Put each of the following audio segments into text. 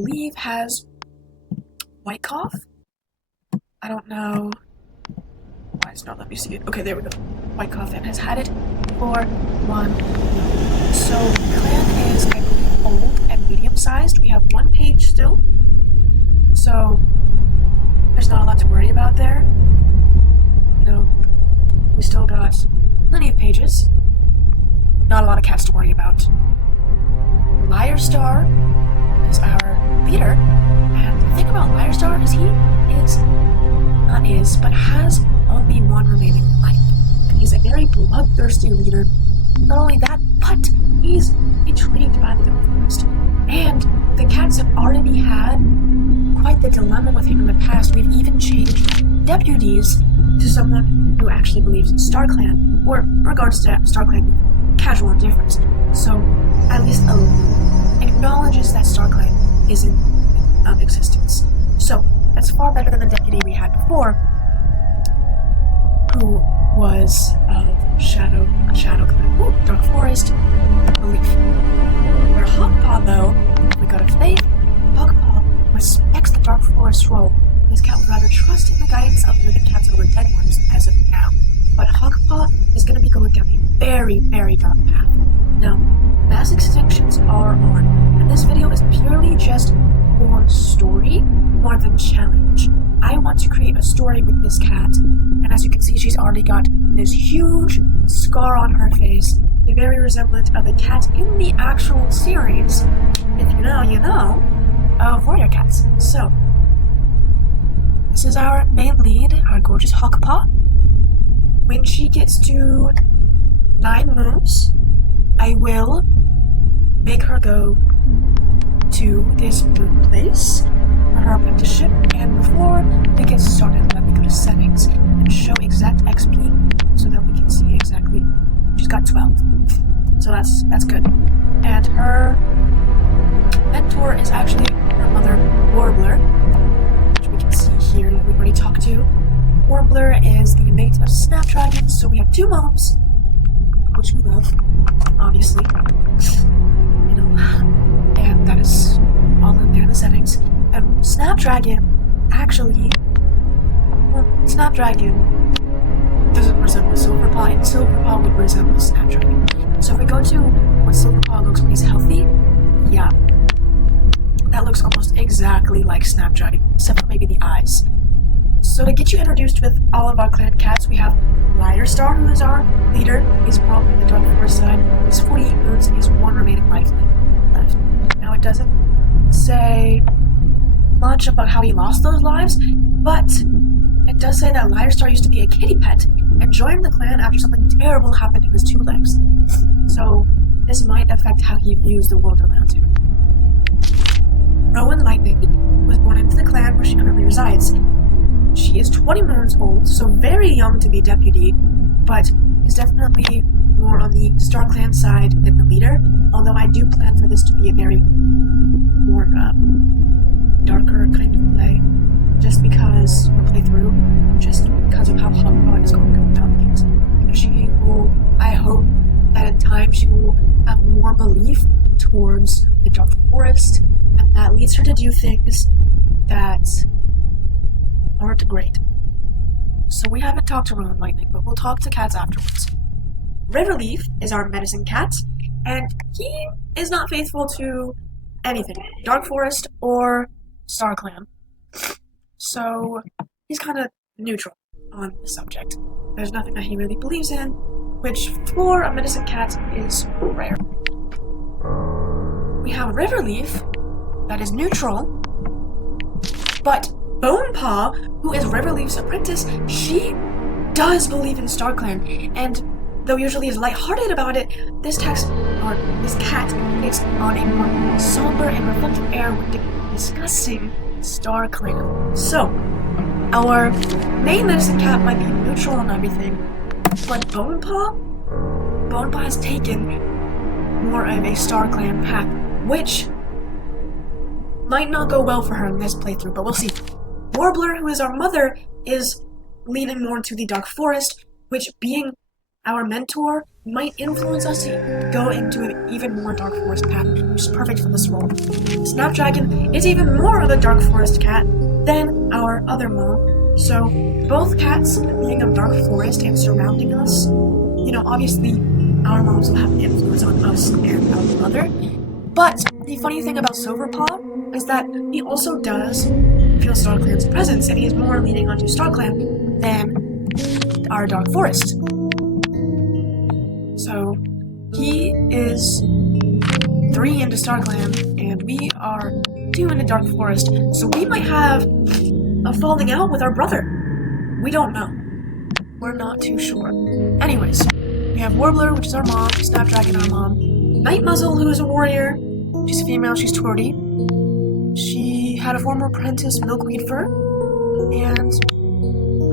believe has white cough. I don't know. Why it's not let me see it? Okay, there we go. White cough and has had it for 1 month. So the clan is, I believe, old and medium-sized. We have 1 page still. So there's not a lot to worry about there. You know, we still got plenty of pages. Not a lot of cats to worry about. Liarstar is our leader, and the thing about Liarstar is but has only 1 remaining life. And he's a very bloodthirsty leader. Not only that, but he's intrigued by the Dark Forest. And the cats have already had quite the dilemma with him in the past. We've even changed deputies to someone who actually believes in StarClan, or regards to StarClan casual indifference. So, at least acknowledges that StarClan is in existence. So, that's far better than the deputy we had before, who was Shadow Clan, Dark Forest belief. Where Hawkpaw, though, we got a faith, Hawkpaw respects the Dark Forest role. His cat would rather trust in the guidance of living cats over dead ones as of now. But Hawkpaw is going to be going down a very, very dark path. Now, mass extinctions are on, and this video is purely just for story more than challenge. I want to create a story with this cat, and as you can see, she's already got this huge scar on her face, a very resemblant of a cat in the actual series. If you know, you know, of warrior cats. So, this is our main lead, our gorgeous Hawkpaw. When she gets to 9 moves, I will make her go to this moon place for her apprenticeship, and before we get started, let me go to settings and show exact XP so that we can see exactly. She's got 12, so that's good. And her mentor is actually her mother, Warbler, which we can see here that we've already talked to. Warbler is the mate of Snapdragon, so we have 2 moms, which we love, obviously. You know, and that is all in there in the settings. And Snapdragon, actually, well, Snapdragon doesn't resemble Silverpaw, and Silverpaw would resemble Snapdragon. So if we go to what Silverpaw looks when he's healthy, yeah, that looks almost exactly like Snapdragon, except for maybe the eyes. So to get you introduced with all of our clan cats, we have Liarstar, who is our leader. He's from the Dark Forest side. He's 48 moons and he has 1 remaining life left. Now it doesn't say much about how he lost those lives, but it does say that Liarstar used to be a kitty pet and joined the clan after something terrible happened to his 2 legs. So this might affect how he views the world around him. Rowan Lightning was born into the clan where she currently resides. She is 20 moons old, so very young to be deputy, but is definitely more on the StarClan side than the leader, although I do plan for this to be a very more darker kind of play, just because we'll play through, just because of how Hawkpaw is going to go about things. You know, she will, I hope that in time she will have more belief towards the Dark Forest, and that leads her to do things that aren't great. So we haven't talked to Rowan Lightning, but we'll talk to cats afterwards. Riverleaf is our medicine cat, and he is not faithful to anything, Dark Forest or StarClan. So he's kind of neutral on the subject. There's nothing that he really believes in, which for a medicine cat is rare. We have Riverleaf that is neutral, but Bonepaw, who is Riverleaf's apprentice, she does believe in StarClan, and though usually is lighthearted about it, this cat takes on a more somber and reflective air when discussing StarClan. So, our main medicine cat might be neutral on everything, but Bonepaw has taken more of a StarClan path, which might not go well for her in this playthrough, but we'll see. Warbler, who is our mother, is leaning more into the Dark Forest, which, being our mentor, might influence us to go into an even more dark forest path, which is perfect for this role. Snapdragon is even more of a dark forest cat than our other mom, so both cats being of dark forest and surrounding us, obviously our moms will have an influence on us and our mother. But the funny thing about Silverpaw is that he also does feel StarClan's presence, and he's more leaning onto StarClan than our dark forest. So he is 3 into StarClan, and we are 2 into dark forest. So we might have a falling out with our brother. We don't know. We're not too sure. Anyways, we have Warbler, which is our mom, Snapdragon, our mom, Night Muzzle, who is a warrior. She's a female, she's 20. She had a former apprentice, Milkweed Fur, and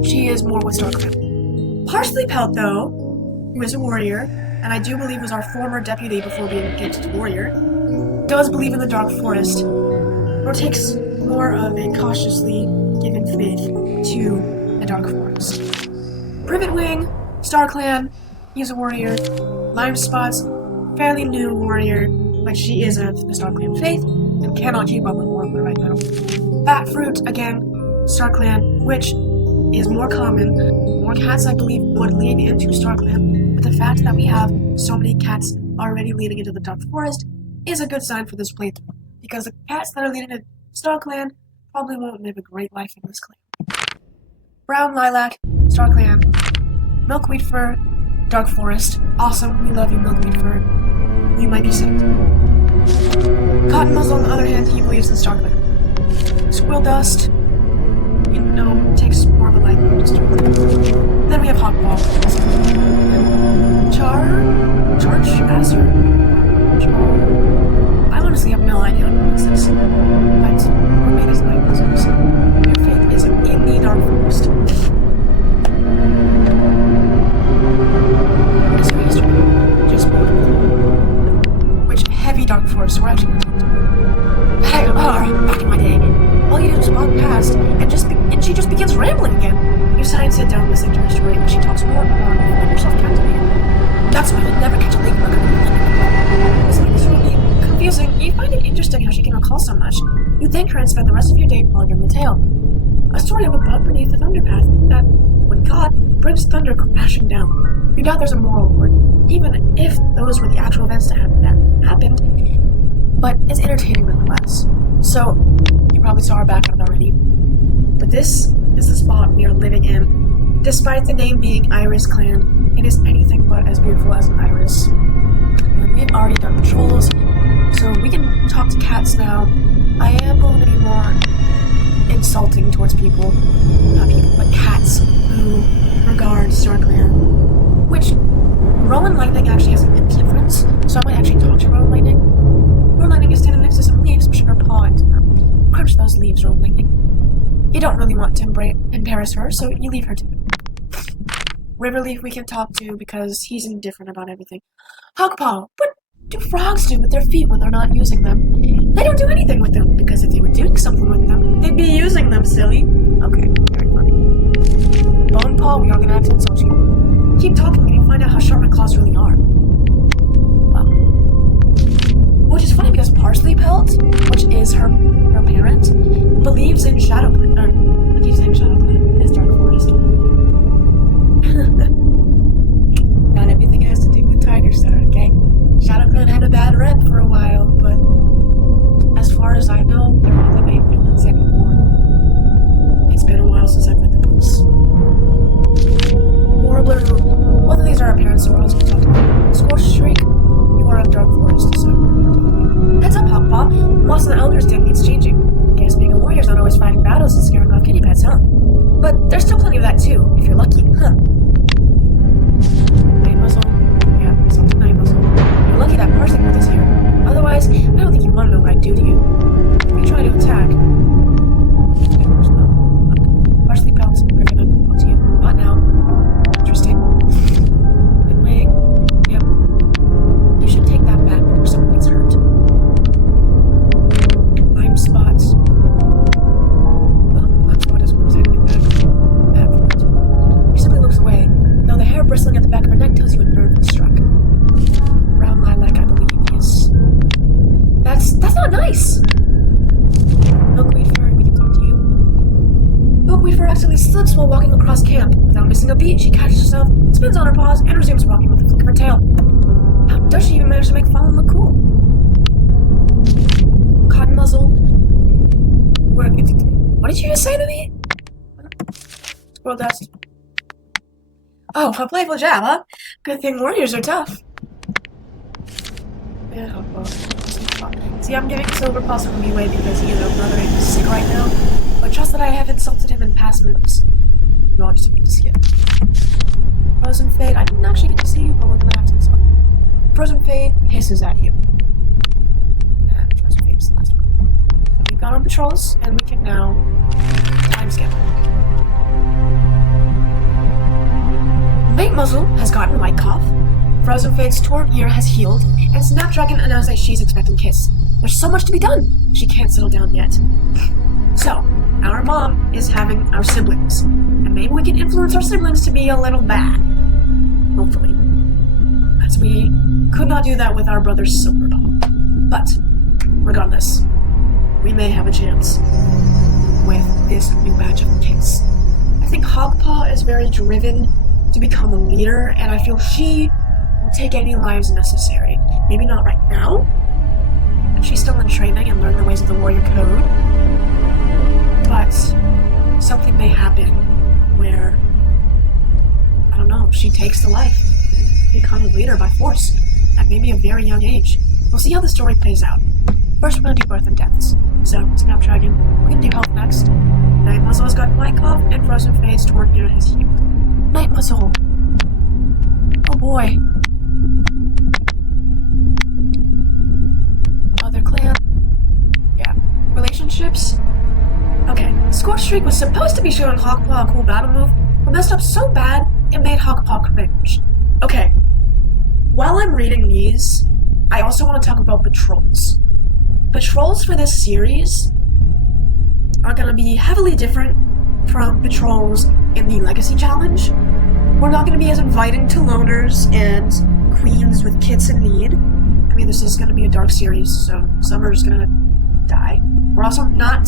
she is more with StarClan. Parsley Pelt, though, who is a warrior, and I do believe was our former deputy before being gifted warrior, does believe in the dark forest, or takes more of a cautiously given faith to the dark forest. Privet Wing, StarClan, he's a warrior. Lime Spots, fairly new warrior, but she is of the StarClan faith and cannot keep up with Warbler right now. Bat Fruit, again, StarClan, which is more common. More cats, I believe, would lean into StarClan, but the fact that we have so many cats already leaning into the dark forest is a good sign for this playthrough, because the cats that are leaning into StarClan probably won't live a great life in this clan. Brown Lilac, StarClan. Milkweed Fur, Dark Forest. Awesome, we love you, Milkweed Fur. You might be saved. Cotton Muzzle, on the other hand, he believes in StarClan. Squill Dust, takes more of a liking to StarClan. Then we have Hawkleaf. I honestly have no idea what this is. But we're made as Night Muzzle, so your faith is in the Dark Forest. Just which heavy dark forest we're actually going to talk to. Hey, back in my day, all you do is walk past, and she just begins rambling again. You sigh and sit down and listen to her story, and she talks more and more, and you find yourself captivated. That's why you'll never catch a ladybug or anything. Despite this really confusing, you find it interesting how she can recall so much. You thank her and spend the rest of your day pondering the tale. A story of a god beneath the thunderpath that, when caught, brings thunder crashing down. You doubt there's a moral word, even if those were the actual events that happened, but it's entertaining nonetheless. So, you probably saw our background already, but this is the spot we are living in. Despite the name being Iris Clan, it is anything but as beautiful as an iris. And we've already done patrols, so we can talk to cats now. I am going to be more insulting towards people, not people, but cats who regard StarClan, which Rowan Lightning actually has a difference, so I might actually talk to Rowan Lightning. Rowan Lightning is standing next to some leaves, pushing her paw into them. Crunch those leaves, Rowan Lightning. You don't really want to embarrass her, so you leave her to it. Riverleaf we can talk to because he's indifferent about everything. Hawkpaw, what do frogs do with their feet when they're not using them? They don't do anything with them, because if they were doing something with them, they'd be using them, silly. Okay, very funny. Bonepaw, we are gonna have to insult you. Keep talking and you'll find out how sharp my claws really are. Wow. Which is funny because Parsley Pelt, which is her parent, believes in ShadowClan. I keep saying ShadowClan. It's Dark Forest. Not everything has to do with Tiger Star, okay? ShadowClan had a bad rep for a while, but as far as I know, they're not the main villains anymore. It's been a while since I've read the books. Warbler, both of these are our parents, so we're also going to talk to them. Scorched Shriek, you are of Dark Forest, so heads up, Hawkpaw. Moss and the Elder's Den needs changing. Guess being a warrior's not always fighting battles and scaring off kitty pets, huh? But there's still plenty of that too, if you're lucky, huh? Night Muzzle. Yeah, something Night Muzzle. You're lucky that Parsley Pelt is here. Otherwise, I don't think you want to know what I'd do to you. If you try to attack... Parsley Pelt, we're gonna talk to you. Not now. Interesting. Been waiting. Yep. You should take that back before someone gets hurt. Lime Spots. Well, Lime Spot doesn't want to say anything back. Bad for it. She simply looks away, though the hair bristling at the back of her neck tells you a nerve was struck. nice! Milkweed Fern, we can talk to you. Milkweed Fern accidentally slips while walking across camp. Without missing a beat, she catches herself, spins on her paws, and resumes walking with a flick of her tail. How does she even manage to make Fallen look cool? Cotton Muzzle. What did you just say to me? Squirrel dust. Oh, a playful jab, huh? Good thing warriors are tough. Yeah, see, I'm giving Silver Paw some leeway because he and brother is sick right now, but trust that I have insulted him in past moves. You all just have to skip. Frozen Fade, I didn't actually get to see you, but we're gonna have to stop. Frozen Fade hisses at you. And Frozen Fade is the last one. So we've got on patrols, and we can now time skip. Night Muzzle has gotten a white cough. Frozen Fade's torn ear has healed, and Snapdragon announced that she's expecting Kiss. There's so much to be done. She can't settle down yet. So, our mom is having our siblings, and maybe we can influence our siblings to be a little bad. Hopefully. As we could not do that with our brother Silverpaw. But, regardless, we may have a chance with this new batch of kids. I think Hawkpaw is very driven to become a leader, and I feel she will take any lives necessary. Maybe not right now. She's still in training and learning the ways of the warrior code. But something may happen where, I don't know, she takes to life, become a leader by force at maybe a very young age. We'll see how the story plays out. First, we're going to do birth and deaths. So, Snapdragon, we can do health next. Night Muzzle has got White Cough, and Frozen Fade's torn ear has healed. Night Muzzle. Oh boy. Other clan. Yeah. Relationships. Okay. Scorch Streak was supposed to be showing Hawkpaw a cool battle move, but messed up so bad it made Hawkpaw cringe. Okay. While I'm reading these, I also want to talk about patrols. Patrols for this series are going to be heavily different from patrols in the Legacy Challenge. We're not going to be as inviting to loners and queens with kids in need. I mean, this is going to be a dark series, so some are just going to die. We're also not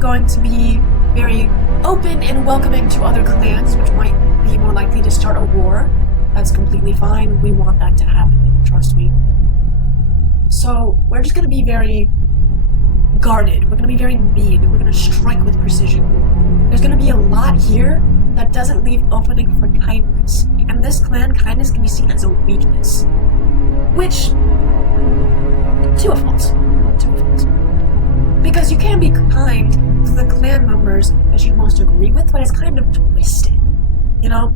going to be very open and welcoming to other clans, which might be more likely to start a war. That's completely fine. We want that to happen. Trust me. So, we're just going to be very guarded. We're going to be very mean. We're going to strike with precision. There's going to be a lot here that doesn't leave opening for kindness. And this clan, kindness can be seen as a weakness. Which, to a fault. Because you can be kind to the clan members that you most agree with, but it's kind of twisted. You know?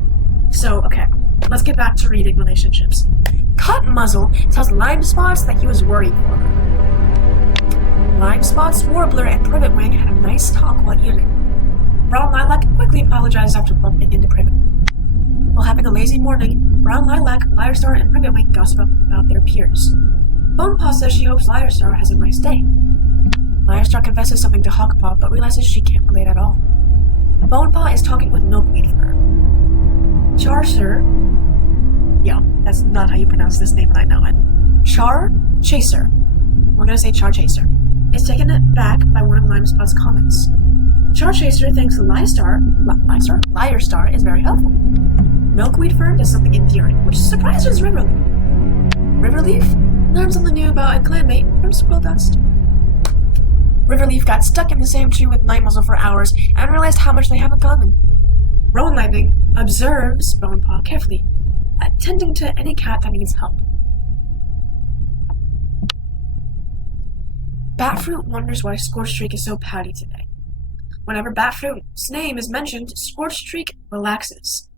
So, okay. Let's get back to reading relationships. Cotton Muzzle tells Lime Spots that he was worried for her. Lime Spots, Warbler, and Privet Wing had a nice talk while eating. Brown Lilac quickly apologized after bumping into Privet Wing. While having a lazy morning, Brown Lilac, Lyrestar, and Privet Wing gossip about their peers. Bonepaw says she hopes Lyrestar has a nice day. Lyrestar confesses something to Hawkpaw, but realizes she can't relate at all. Bonepaw is talking with Milkweed Fern. Charcer, yeah, that's not how you pronounce this name, but I know it. Char Chaser, we're gonna say Char Chaser, is taken aback by one of Lime Spot's comments. Char Chaser thinks Lyrestar is very helpful. Milkweed Fern does something endearing, which surprises Riverleaf. Riverleaf learns something new about a clanmate from Squirrel Dust. Riverleaf got stuck in the same tree with Night Muzzle for hours and realized how much they have in common. Rowan Lightning observes Bonepaw carefully, attending to any cat that needs help. Batfruit wonders why Scorchstreak is so pouty today. Whenever Batfruit's name is mentioned, Scorchstreak relaxes.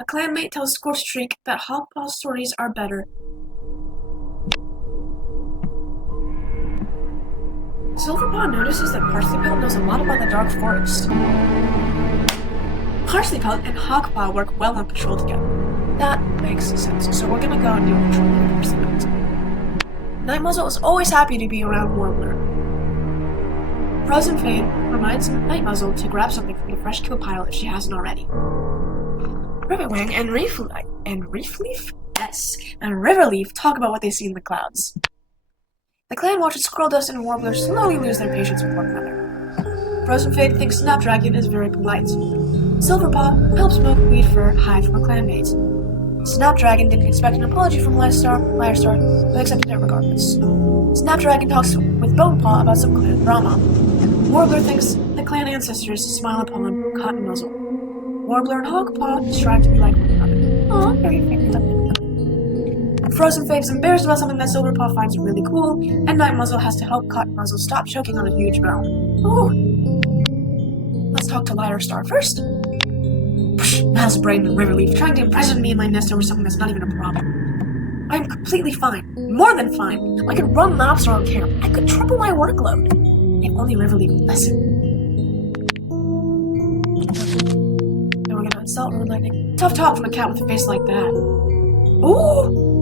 A clanmate tells Scorchstreak that Hawkpaw's stories are better. Silverpaw notices that Parsleypelt knows a lot about the Dark Forest. Parsleypelt and Hawkpaw work well on patrol together. That makes sense, so we're gonna go and do a patrol with Parsleypelt. Night Muzzle is always happy to be around Warbler. Frozen Fade reminds Night Muzzle to grab something from the fresh kill pile if she hasn't already. Riverwing and Reefleaf? Yes, and Riverleaf talk about what they see in the clouds. The clan watches Squirrel Dust and Warbler slowly lose their patience with one another. Frozen Faith thinks Snapdragon is very polite. Silverpaw helps Milkweed Fur hide from a clanmate. Snapdragon didn't expect an apology from Liarstar, but accepted it regardless. Snapdragon talks with Bonepaw about some clan drama. Warbler thinks the clan ancestors smile upon Cotton Muzzle. Warbler and Hawkpaw strive to be like one another. Aw, very favorite. Frozen Faith is embarrassed about something that Silverpaw finds really cool, and Night Muzzle has to help Cotton Muzzle stop choking on a huge bone. Ooh. Let's talk to Liarstar first. Mouse Brain and Riverleaf trying to imprison me and my nest over something that's not even a problem. I am completely fine. More than fine. I could run laps around camp. I could triple my workload. If only Riverleaf would listen. Then we're gonna insult Moon Lightning. Tough talk from a cat with a face like that. Ooh!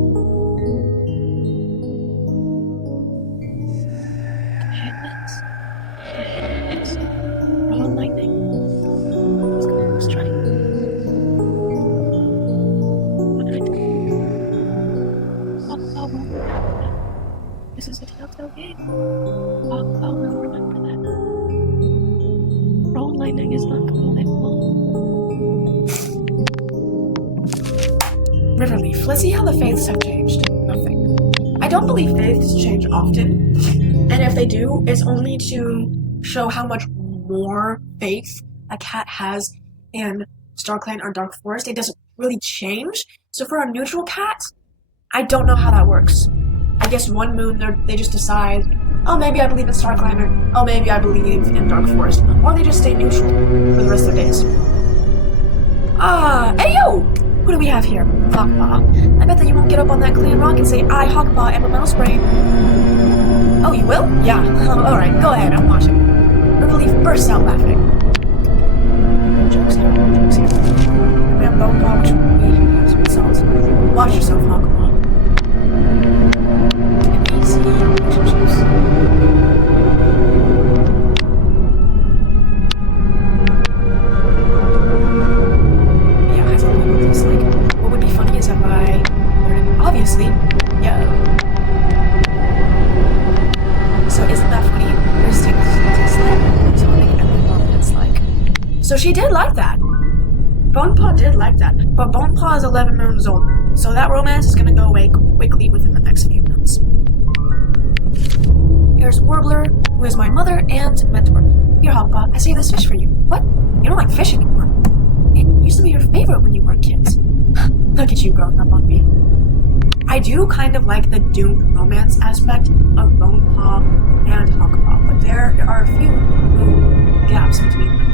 Moon Lightning. Let's try. This is a telltale game. Hawkleaf will remember that. Moon Lightning is not going to live long. Riverleaf, let's see how the faiths have changed. Nothing. I don't believe faiths change often, and if they do, it's only to show how much more faith a cat has in StarClan or Dark Forest. It doesn't really change. So for a neutral cat, I don't know how that works. I guess one moon they just decide, oh, maybe I believe in StarClan, or oh, maybe I believe in Dark Forest, or they just stay neutral for the rest of their days. Hey yo! Who do we have here? Hawkpaw. I bet that you won't get up on that clan rock and say, I, Hawkpaw, am a mouse brain. Oh, you will? Yeah. Alright, go ahead, I'm watching. Riverleaf bursts out laughing. No jokes here, no jokes here. We have Bonepaw, which we have some insults. Watch yourself, Hawkpaw. Easy relationships. Yeah, as a little just like, what would be funny is if I learned, obviously, yeah. So isn't that funny? There's six like, so like everyone it's like. So she did like that. Bonepaw did like that, but Bonepaw is 11 moons old, so that romance is gonna go away quickly within the next few months. Here's Warbler, who is my mother and mentor. Here, Hawkpaw, I saved this fish for you. What? You don't like fish anymore? It used to be your favorite when you were kids. Look at you growing up on me. I do kind of like the doomed romance aspect of Bonepaw and Hawkpaw, but there are a few gaps between them.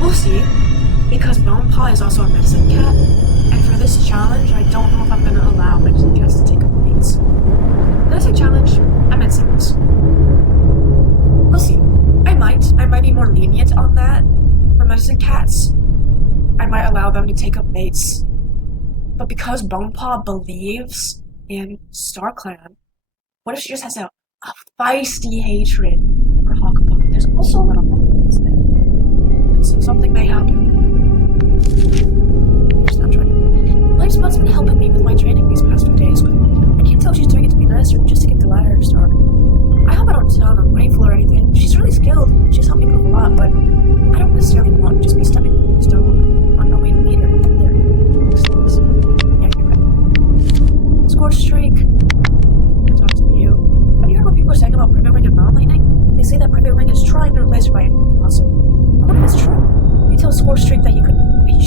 We'll see, because Bonepaw is also a medicine cat, and for this challenge, I don't know if I'm going to allow medicine cats to take up mates. When I say challenge, I meant serious. We'll see. I might be more lenient on that for medicine cats. I might allow them to take up mates. But because Bonepaw believes in StarClan, what if she just has a feisty hatred for Hawkpaw? There's also a little romance there. So something may happen. There's not trying. Lifespot's been helping me with my training these past few days, but I can't tell if she's doing it to be nice or just to get the Liarstar. I hope I don't sound ungrateful or anything. She's really skilled. She's helped me prove a lot, but I don't necessarily want to just be stepping stone on no way to meet her. Yeah, you're right. Scorch Streak. It talks to you. Have you heard what people are saying about Privet Wing and Moon Lightning? They say that Privet Wing is trying to replace her by anything possible. What if it's true? You tell Scorch Streak that he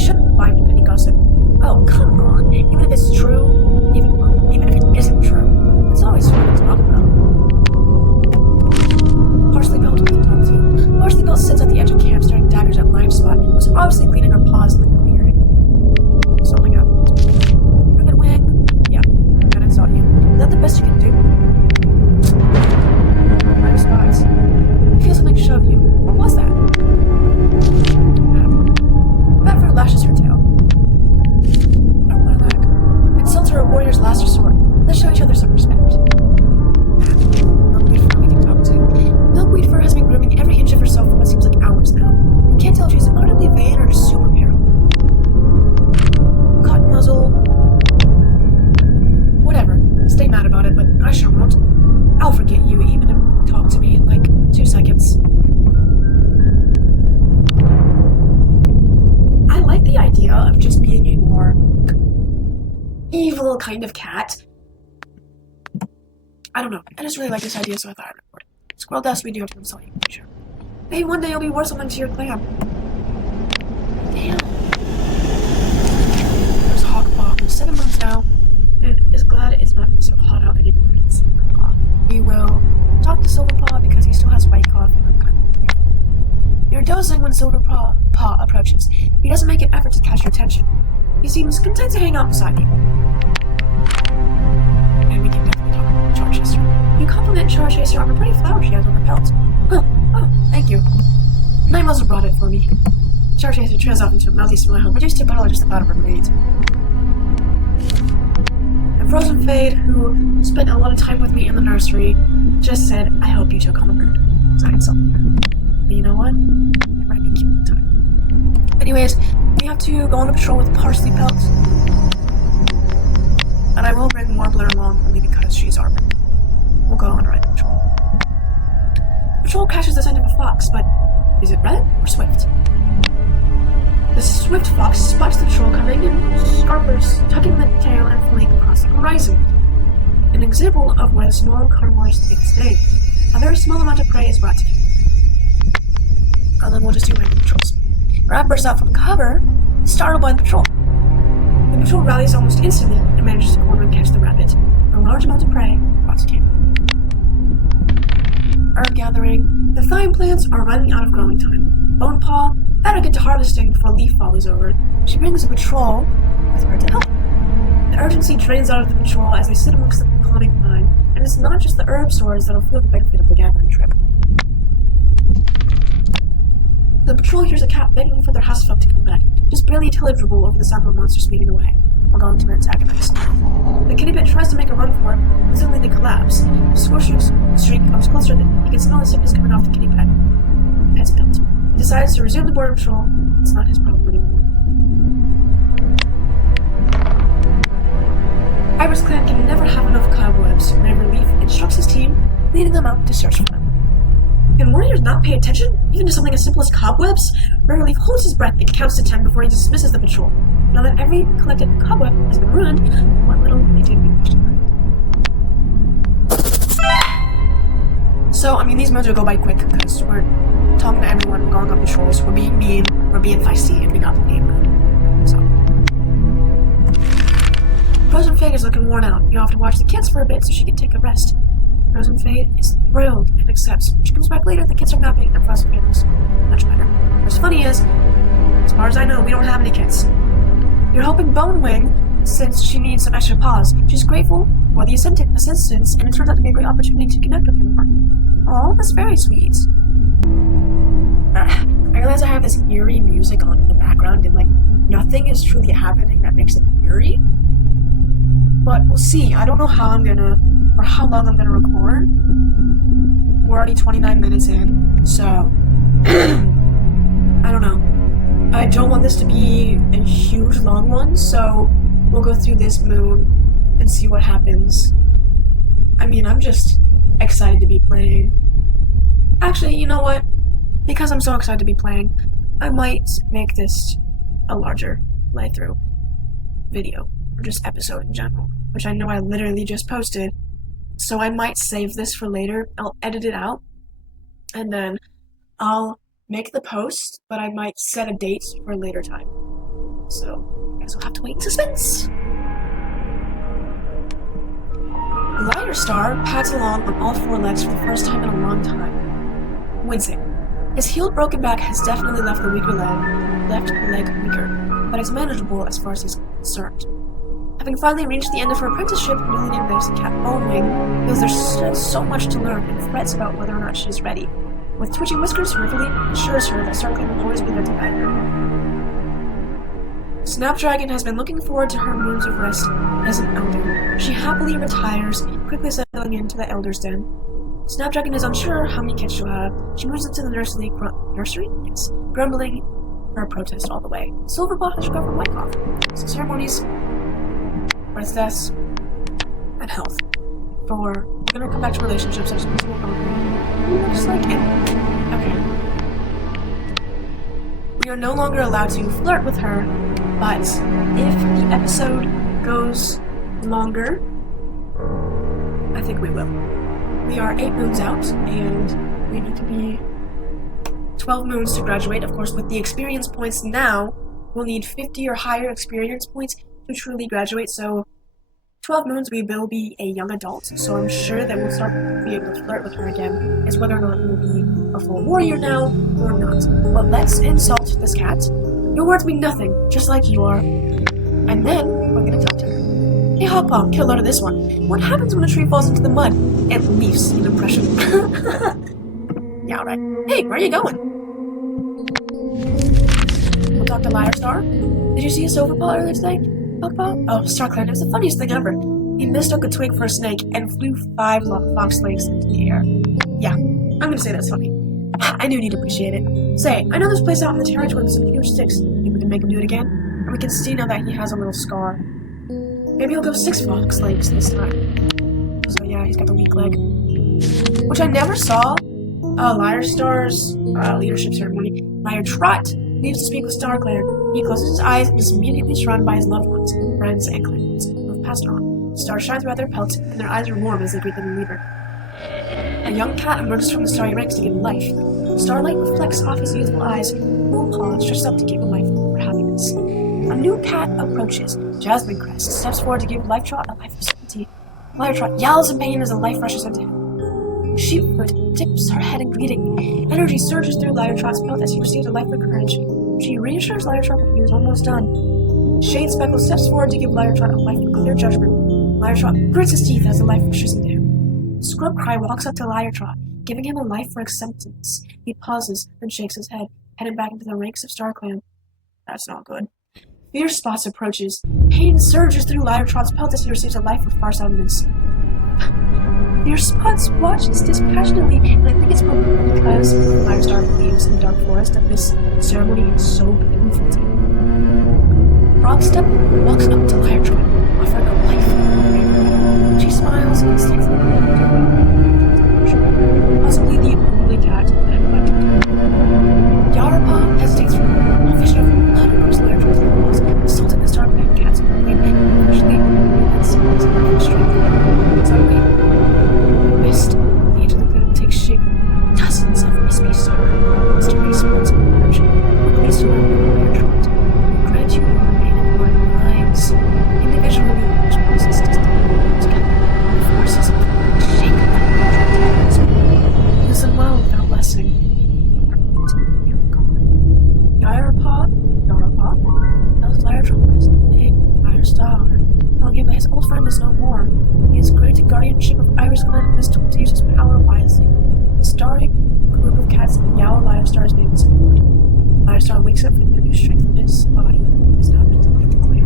shouldn't bind to Penny Gossip. Oh, come on. Even if it's true, even if it isn't true, it's always fun to talk about. Parsley Belt we can talk to. Parsley Belt sits at the edge of camp staring daggers at Lifespot, who was obviously cleaning her paws in the clearing. Something up. Ribbon Wing? Yeah, I'm gonna insult you. Is that the best you can do? Lifespot. I feel something shove you. What was that? Radford lashes her tail. Down my leg. Insults are a warrior's last resort. Let's show each other some respect. Milkweed Fur we can talk to. Milkweed Fur has been grooming every inch of herself for what seems like hours now. You can't tell if she's incredibly vain or just super paranoid. Cotton Muzzle. Whatever. Stay mad about the idea of just being a more evil kind of cat. I don't know. I just really like this idea, so I thought I'd record it. Squirrel dust, we do have to consult you. Sure. Maybe one day you'll be worth something to your clan. Damn. There's Hawkpaw, who's 7 months now, and is glad it's not so hot out anymore in Silverpaw. We will talk to Silverpaw because he still has white cough and I'm kind of weird. You're dozing when Silverpaw approaches. He doesn't make an effort to catch your attention. He seems content to hang out beside you. And we can definitely talk about Charchaster. You compliment Charchaster on the pretty flower she has on her belt. Oh, thank you. My mother brought it for me. Charchaster trails off into a mouthy smile, reduced to bottle just the thought of her maid. And Frozen Fade, who spent a lot of time with me in the nursery, just said, I hope you took on the bird. So I insulted her. But you know what? It might be cute in time. Anyways, we have to go on a patrol with Parsley Pelt. And I will bring Warbler along only because she's our pet. We'll go on a red patrol. The patrol catches the scent of a fox, but is it red or swift? The swift fox spots the patrol coming and scarpers, tucking the tail and flank across the horizon. An example of where the small carnivores take its name. A very small amount of prey is brought to you. And then we'll just do random patrols. Rat bursts out from cover, startled by the patrol. The patrol rallies almost instantly and manages to corner and catch the rabbit. A large amount of prey brought to camp. Herb gathering. The thyme plants are running out of growing time. Bonepaw better get to harvesting before leaf fall is over. She brings the patrol with her to help. The urgency drains out of the patrol as they sit amongst the colonic vine, and it's not just the herb swords that'll feel the benefit of the gathering trip. The patrol hears a cat begging for their housefolk to come back, just barely intelligible over the sound of monsters speeding away. We're going to antagonize. The kitty bit tries to make a run for it, but suddenly they collapse. The Scorcher's streak comes closer than he can smell the sickness coming off the kitty pet's belt. He decides to resume the border patrol. It's not his problem anymore. Iris Clan can never have enough cobwebs. Whenever Leaf instructs his team, leading them out to search for them. Can warriors not pay attention, even to something as simple as cobwebs? River Leaf holds his breath and counts to 10 before he dismisses the patrol. Now that every collected cobweb has been ruined, what little they do be pushed apart. So, I mean, these modes will go by quick because we're talking to everyone, going on patrols, we're being mean, we're being feisty, and we got plenty of room. So. Frozen Fade is looking worn out. You have to watch the kids for a bit so she can take a rest. Frozen Fade is thrilled and accepts. When she comes back later, the kids are napping, and Frozen Fade looks much better. What's funny is, as far as I know, we don't have any kids. You're helping Bone Wing since she needs some extra paws. She's grateful for the assistance, and it turns out to be a great opportunity to connect with her more. Oh, that's very sweet. I realize I have this eerie music on in the background, and nothing is truly happening that makes it eerie. But we'll see. I don't know how long I'm gonna record. We're already 29 minutes in, so I don't know. I don't want this to be a huge long one, so we'll go through this moon and see what happens. I mean, I'm just excited to be playing. Actually, you know what? Because I'm so excited to be playing, I might make this a larger playthrough video, or just episode in general, which I know I literally just posted. So I might save this for later. I'll edit it out, and then I'll make the post, but I might set a date for a later time. So, I guess we'll have to wait in suspense. Lighter Star pads along on all 4 legs for the first time in a long time, wincing. His healed broken back has definitely left the leg weaker, but it's manageable as far as he's concerned. Having finally reached the end of her apprenticeship, newly named medicine cat Bone Wing feels there's still so much to learn and frets about whether or not she's ready. With twitching whiskers, Riverleaf assures her that Circling will always be there to guide her. Snapdragon has been looking forward to her moons of rest as an elder. She happily retires, quickly settling into the elder's den. Snapdragon is unsure how many kids she'll have. She moves into the nursery? Yes. Grumbling her protest all the way. Silverpaw has recovered from white cough. So ceremonies, birth deaths, and health. We're gonna come back to relationships. I just want to looks like it. Okay. We are no longer allowed to flirt with her, but if the episode goes longer, I think we will. We are 8 moons out, and we need to be 12 moons to graduate. Of course, with the experience points now, we'll need 50 or higher experience points to truly graduate, so 12 moons we will be a young adult, so I'm sure that we'll start being able to flirt with her again, is whether or not we'll be a full warrior now, or not. But let's insult this cat. Your words mean nothing, just like you are. And then, we're gonna talk to her. Hey Hawkleaf, get a load of this one. What happens when a tree falls into the mud? It leaves an impression. Yeah, alright. Hey, where are you going? We'll talk to Liarstar. Did you see a Silverpaw earlier today? Hawkleaf? Oh, StarClan, it was the funniest thing ever. He mistook a twig for a snake and flew 5 fox legs into the air. Yeah, I'm gonna say that's funny. I knew you'd appreciate it. Say, I know this place out in the territory with some huge sticks. Think we can make him do it again? And we can see now that he has a little scar. Maybe he'll go 6 fox legs this time. So yeah, he's got the weak leg. Which I never saw. Liarstar's leadership ceremony. Liar Trot leaves to speak with StarClan. He closes his eyes and is immediately surrounded by his loved ones, friends, and clans who have passed on. Stars shine throughout their pelts, and their eyes are warm as they greet the new leader. A young cat emerges from the starry ranks to give life. Starlight reflects off his youthful eyes, cool paw stretches up to give life for happiness. A new cat approaches. Jasmine Crest steps forward to give Life Trot a life of certainty. Life Trot yells in pain as the life rushes into him. Sheepfoot dips her head in greeting. Energy surges through Liar Trot's mouth as he receives a life of courage. She reassures Liar Trot that he is almost done. Shade Speckle steps forward to give Liar Trot a life of clear judgment. Liar Trot grits his teeth as the life rushes into him. Scrub Cry walks up to Liar Trot, giving him a life for acceptance. He pauses, then shakes his head, heading back into the ranks of StarClan. That's not good. Fierce Spots approaches. Pain surges through Liar Trot's pelt as he receives a life of farsightedness. Fierce Spots watches dispassionately, and I think it's probably because Liarstar believes in the Dark Forest that this ceremony is so painful to him. Frogstep walks up to Liar Trot, offering a life. She smiles and takes the possibly the only cat that left her. Yarpaw hesitates for a vision of blood across Liar Trot's paws, assaulting the StarClan cat's brain, and eventually it smells like strength. Suddenly, mist, the edge of the clan takes shape. Dozens of wispy starry mysterious spirits of emerge, quickly surrounding Liar Trot. Grant you your remaining mortal lives. Individually, each process does not together. The forces of shake the Trot. Use them well without blessing. You're gone. Yarpaw tells Liar Trot by his name, Liarstar, telling him that his old friend is no more. He is granted guardianship of Iris Clan and is told to use his power wisely. The starry group of cats that yowl Liarstar's name is ignored. Liarstar wakes up from the new strength of his body and is now meant to lead the clan.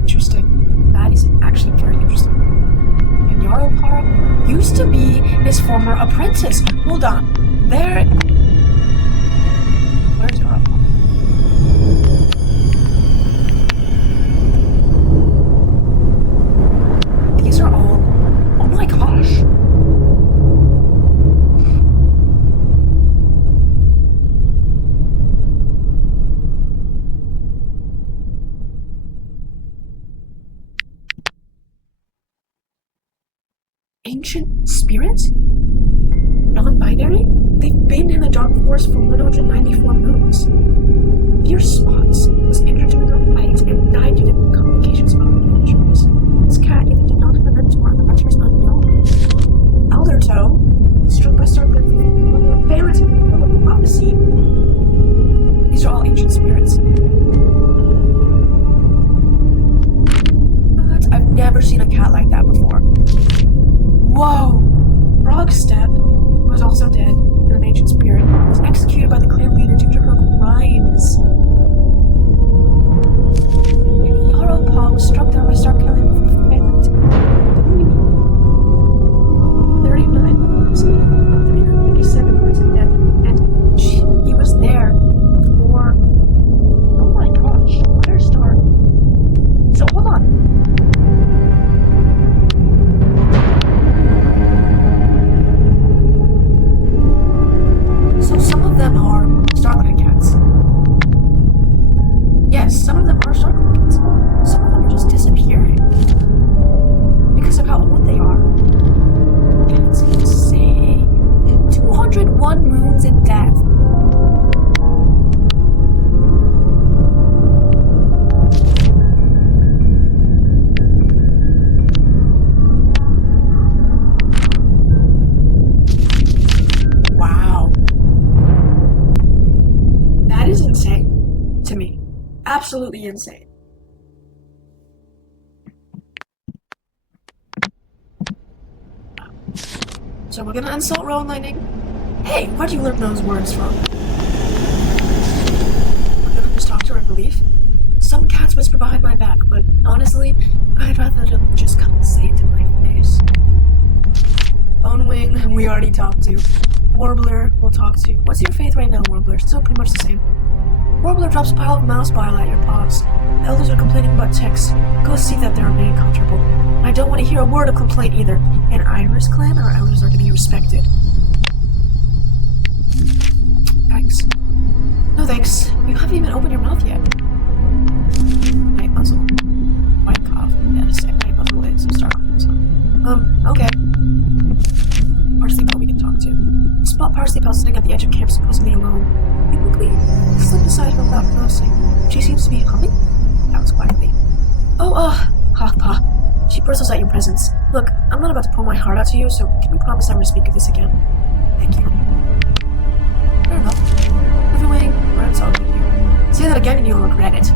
Interesting. That is actually very interesting. And Yarpaw used to be his former apprentice. Hold on. Where's Yarpaw? These are all... Oh my gosh. Ancient spirits? Non-binary? They've been in the Dark Forest for 194 moons. Fierce Spots was injured during a fight and died due to complications following the injuries. This cat either did not have a mentor or the mentor is unknown. Elder Toe, struck by StarClan from Barrett from prophecy. These are all ancient spirits. But I've never seen a cat like that before. Whoa! Frogstep, who was also dead in an ancient spirit, was executed by the clan leader due to her crimes. yes, some of them are shark kids. Some of them are just disappearing. Because of how old they are. That's insane. 201 moons in death. Wow. That is insane to me. Absolutely insane. So we're gonna insult Rowan Lightning. Hey, where'd you learn those words from? We're gonna just talk to her in relief. Some cats whisper behind my back, but honestly, I'd rather them just come and say it to my face. Bonewing, we already talked to. Warbler, we'll talk to. What's your faith right now, Warbler? Still pretty much the same. Warbler drops a pile of mouse bile at your paws. The elders are complaining about ticks. Go see that they remain comfortable. And I don't want to hear a word of complaint either. In Iris Clan, our elders are to be respected. Thanks. No thanks. You haven't even opened your mouth yet. Night muzzle. White cough. Yeah, just say night muzzle is some star. So. Okay. Parsley Pal we can talk to. Spot Parsley Pal sitting at the edge of camp, supposedly alone. You quickly slip beside her without noticing. She seems to be humming. That was quietly. Oh, Hawkpaw. She bristles at your presence. Look, I'm not about to pour my heart out to you, so can we promise never to speak of this again? Thank you. Fair enough. Everyway, we're insulting you. Say that again and you'll regret it.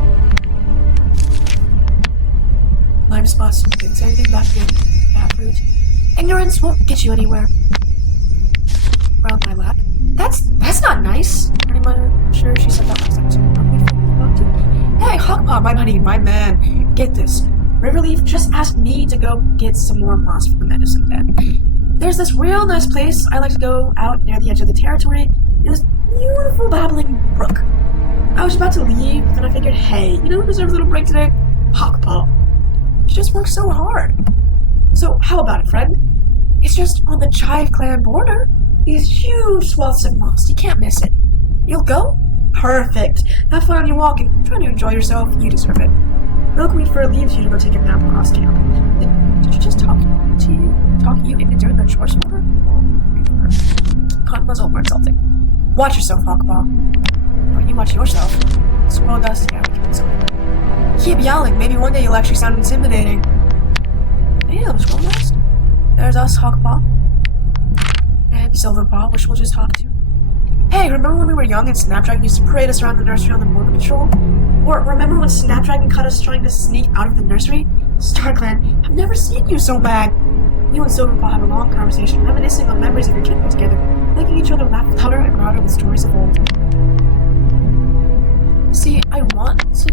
Lime spots, didn't say anything back again. Bad fruit. Ignorance won't get you anywhere. Round my lap. That's not nice. I'm sure she said that last time too. Hey, Hawkpaw, my buddy, my man. Get this. Riverleaf just asked me to go get some more moss for the medicine den. There's this real nice place I like to go out near the edge of the territory. There's this beautiful babbling brook. I was about to leave, but then I figured, hey, you know who deserves a little break today? Hawkpaw. She just works so hard. So how about it, friend? It's just on the Chive Clan border. These huge swaths of moss. You can't miss it. You'll go? Perfect. Have fun on your walk and try to enjoy yourself. You deserve it. Milkweed Fur leaves you to go take a nap across camp. Did she just talk you into doing the chores for her? Cotton muzzle, we're insulting. Watch yourself, Hawkpaw. No, you watch yourself. Squirrel dust, yeah, we can insult. Keep yelling. Maybe one day you'll actually sound intimidating. Damn, squirrel dust. There's us, Hawkpaw. And Silverpaw, which we'll just talk to. Hey, remember when we were young and Snapdragon used to parade us around the nursery on the border patrol? Or remember when Snapdragon caught us trying to sneak out of the nursery? StarClan, I've never seen you so mad. You and Silverpaw had a long conversation, reminiscing on memories of your kidhood together, making each other laugh louder and louder with stories of old. See, I want to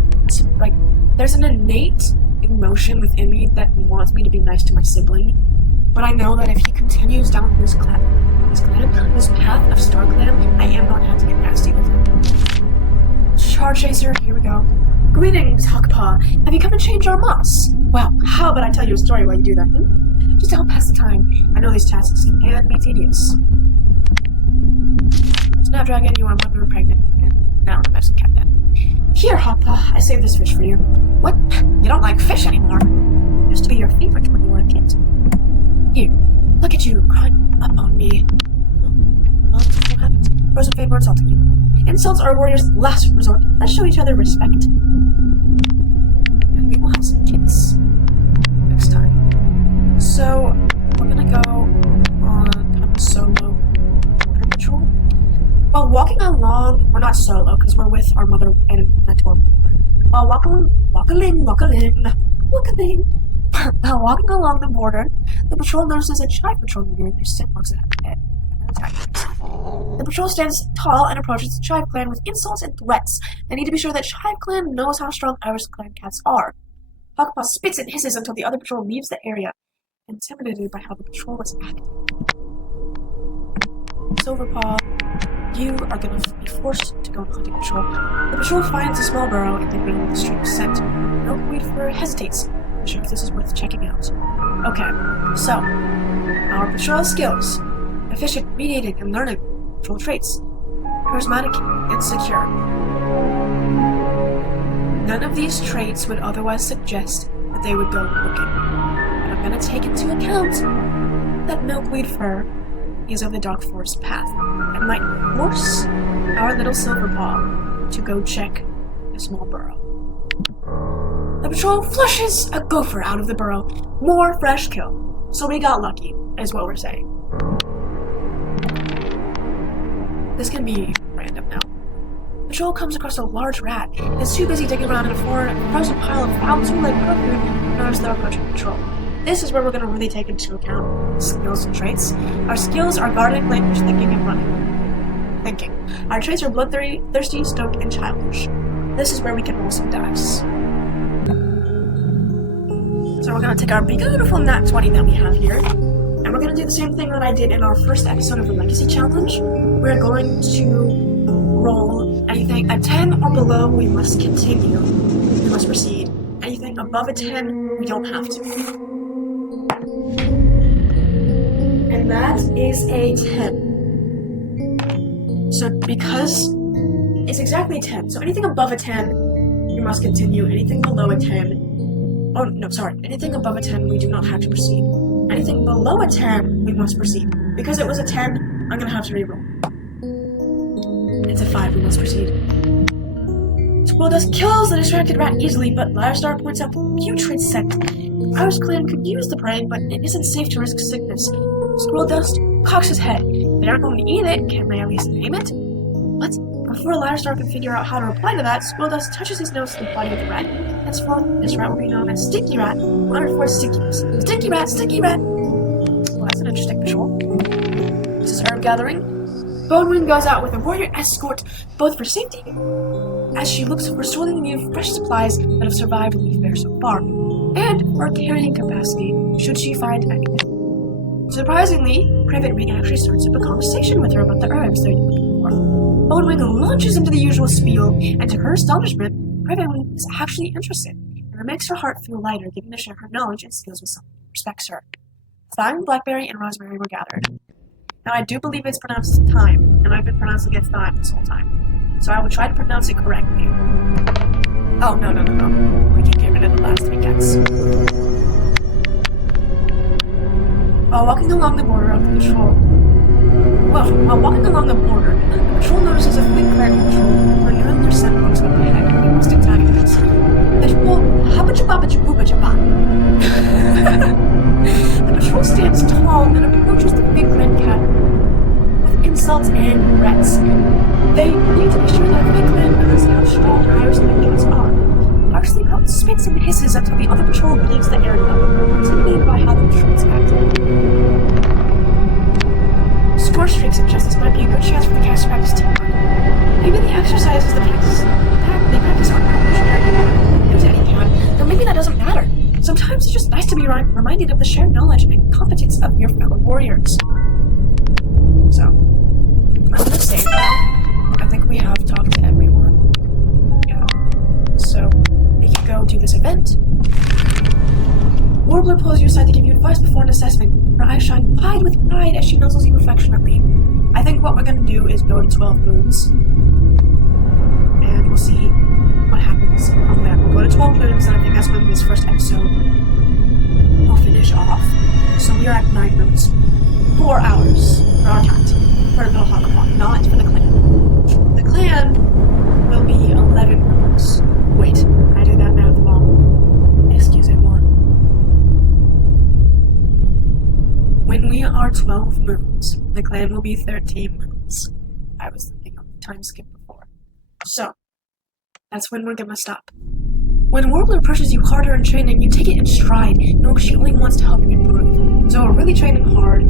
there's an innate emotion within me that wants me to be nice to my sibling. But I know that if he continues down this path of StarClan, I am going to have to get nasty with him. Char Chaser, here we go. Greetings, Hawkpaw. Have you come to change our moss? Well, how about I tell you a story while you do that, Just to help pass the time. I know these tasks can be tedious. Snapdragon, you are 1 month pregnant, and now the medicine cat den. Here, Hawkpaw, I saved this fish for you. What? You don't like fish anymore? It used to be your favorite when you were a kid. Here, look at you, crying up on me. Well, that's what happens. Frozen favor insulting you. Insults are a warrior's last resort. Let's show each other respect. And we will have some kids next time. So, we're gonna go on kind of a solo border patrol. While walking along, we're not solo because we're with our mother and mentor. While walking While walking along the border, the patrol notices a Chive patrol near their sit looks ahead. The patrol stands tall and approaches the Chive clan with insults and threats. They need to be sure that Chive clan knows how strong Iris clan cats are. Hawkpaw spits and hisses until the other patrol leaves the area, intimidated by how the patrol was acting. Silverpaw, you are going to be forced to go on hunting patrol. The patrol finds a small burrow and they bring the strange scent. Milkweed Fur hesitates. Not sure if this is worth checking out. Okay, so our patrol skills: efficient, mediating, and learning. Patrol traits: charismatic and secure. None of these traits would otherwise suggest that they would go looking. But I'm going to take into account that milkweed fur is of the dark forest path and might force our little Silverpaw to go check a small burrow. The patrol flushes a gopher out of the burrow. More fresh kill. So we got lucky, is what we're saying. This can be random now. Patrol comes across a large rat and is too busy digging around in a frozen pile of foul tool-like bird food to notice they're approaching patrol. This is where we're going to really take into account skills and traits. Our skills are gardening, language, thinking, and running. Thinking. Our traits are bloodthirsty, stoic, and childish. This is where we can roll some dice. So we're going to take our beautiful nat 20 that we have here, and we're going to do the same thing that I did in our first episode of the Legacy Challenge. We're going to roll anything at 10 or below, we must continue. We must proceed. Anything above a 10, we don't have to. And that is a 10. So because it's exactly 10, so anything above a 10, we must continue. Anything below a 10, oh no, sorry, anything above a 10, we do not have to proceed. Anything below a 10, we must proceed. Because it was a 10, I'm gonna have to reroll. It's a 5, we must proceed. Squirrel Dust kills the distracted rat easily, but Liarstar points out the putrid scent. Ours clan could use the prey, but it isn't safe to risk sickness. Squirrel Dust cocks his head. If they aren't going to eat it, can they at least name it? But before Liarstar can figure out how to reply to that, Squirrel Dust touches his nose to the body of the rat. Henceforth, this rat will be known as Stinky Rat, honored for its stinkiness. Stinky Rat, Stinky Rat! Well, that's an interesting patrol. This is herb gathering. Bonewing goes out with a warrior escort, both for safety, as she looks for sorely of fresh supplies that have survived Leaf Bear so far, and for carrying capacity, should she find anything. Surprisingly, Privet Wing actually starts up a conversation with her about the herbs they're looking for. Bonewing launches into the usual spiel, and to her astonishment, Privet Wing is actually interested, and it makes her heart feel lighter given to share her knowledge and skills with someone who respects her. Thyme, Blackberry, and Rosemary were gathered. Now, I do believe it's pronounced thyme, and I've been pronouncing it thyme this whole time. So I will try to pronounce it correctly. Oh, no. We can get rid of the last 3 cats. While walking along the border of the patrol... while walking along the border, the patrol notices a fleet cleric patrol renewing their scent marks up ahead and we must antagonize. The patrol... The patrol stands tall and approaches the big red cat with insults and threats. They need to be sure that big red knows how strong Irish cats are. Parsley Pelt spits and hisses until the other patrol leaves the area, intimidated by how the patrol's acting. Scorestreak suggests this might be a good chance for the cats to practice teamwork. Maybe the exercises they practice aren't revolutionary to any cat, though maybe that doesn't matter. Sometimes it's just nice to be reminded of the shared knowledge and competence of your fellow warriors. So, I'm gonna save now. I think we have talked to everyone. Yeah. So, we can go do this event. Warbler pulls you aside to give you advice before an assessment. Her eyes shine wide with pride as she nuzzles you affectionately. I think what we're gonna do is go to 12 Moons. And we'll see what happens from there. We'll go to 12 Moons, and I think that's when this first episode will finish off. So we are at 9 Moons. 4 hours for our cat. For the Hawkleaf, not for the clan. The clan will be 11 Moons. Wait, I did that math wrong. Excuse me. When we are 12 moons, the clan will be 13 moons. I was thinking of the time skip before. So, that's when we're gonna stop. When Warbler pushes you harder in training, you take it in stride, knowing she only wants to help you improve. So we're really training hard,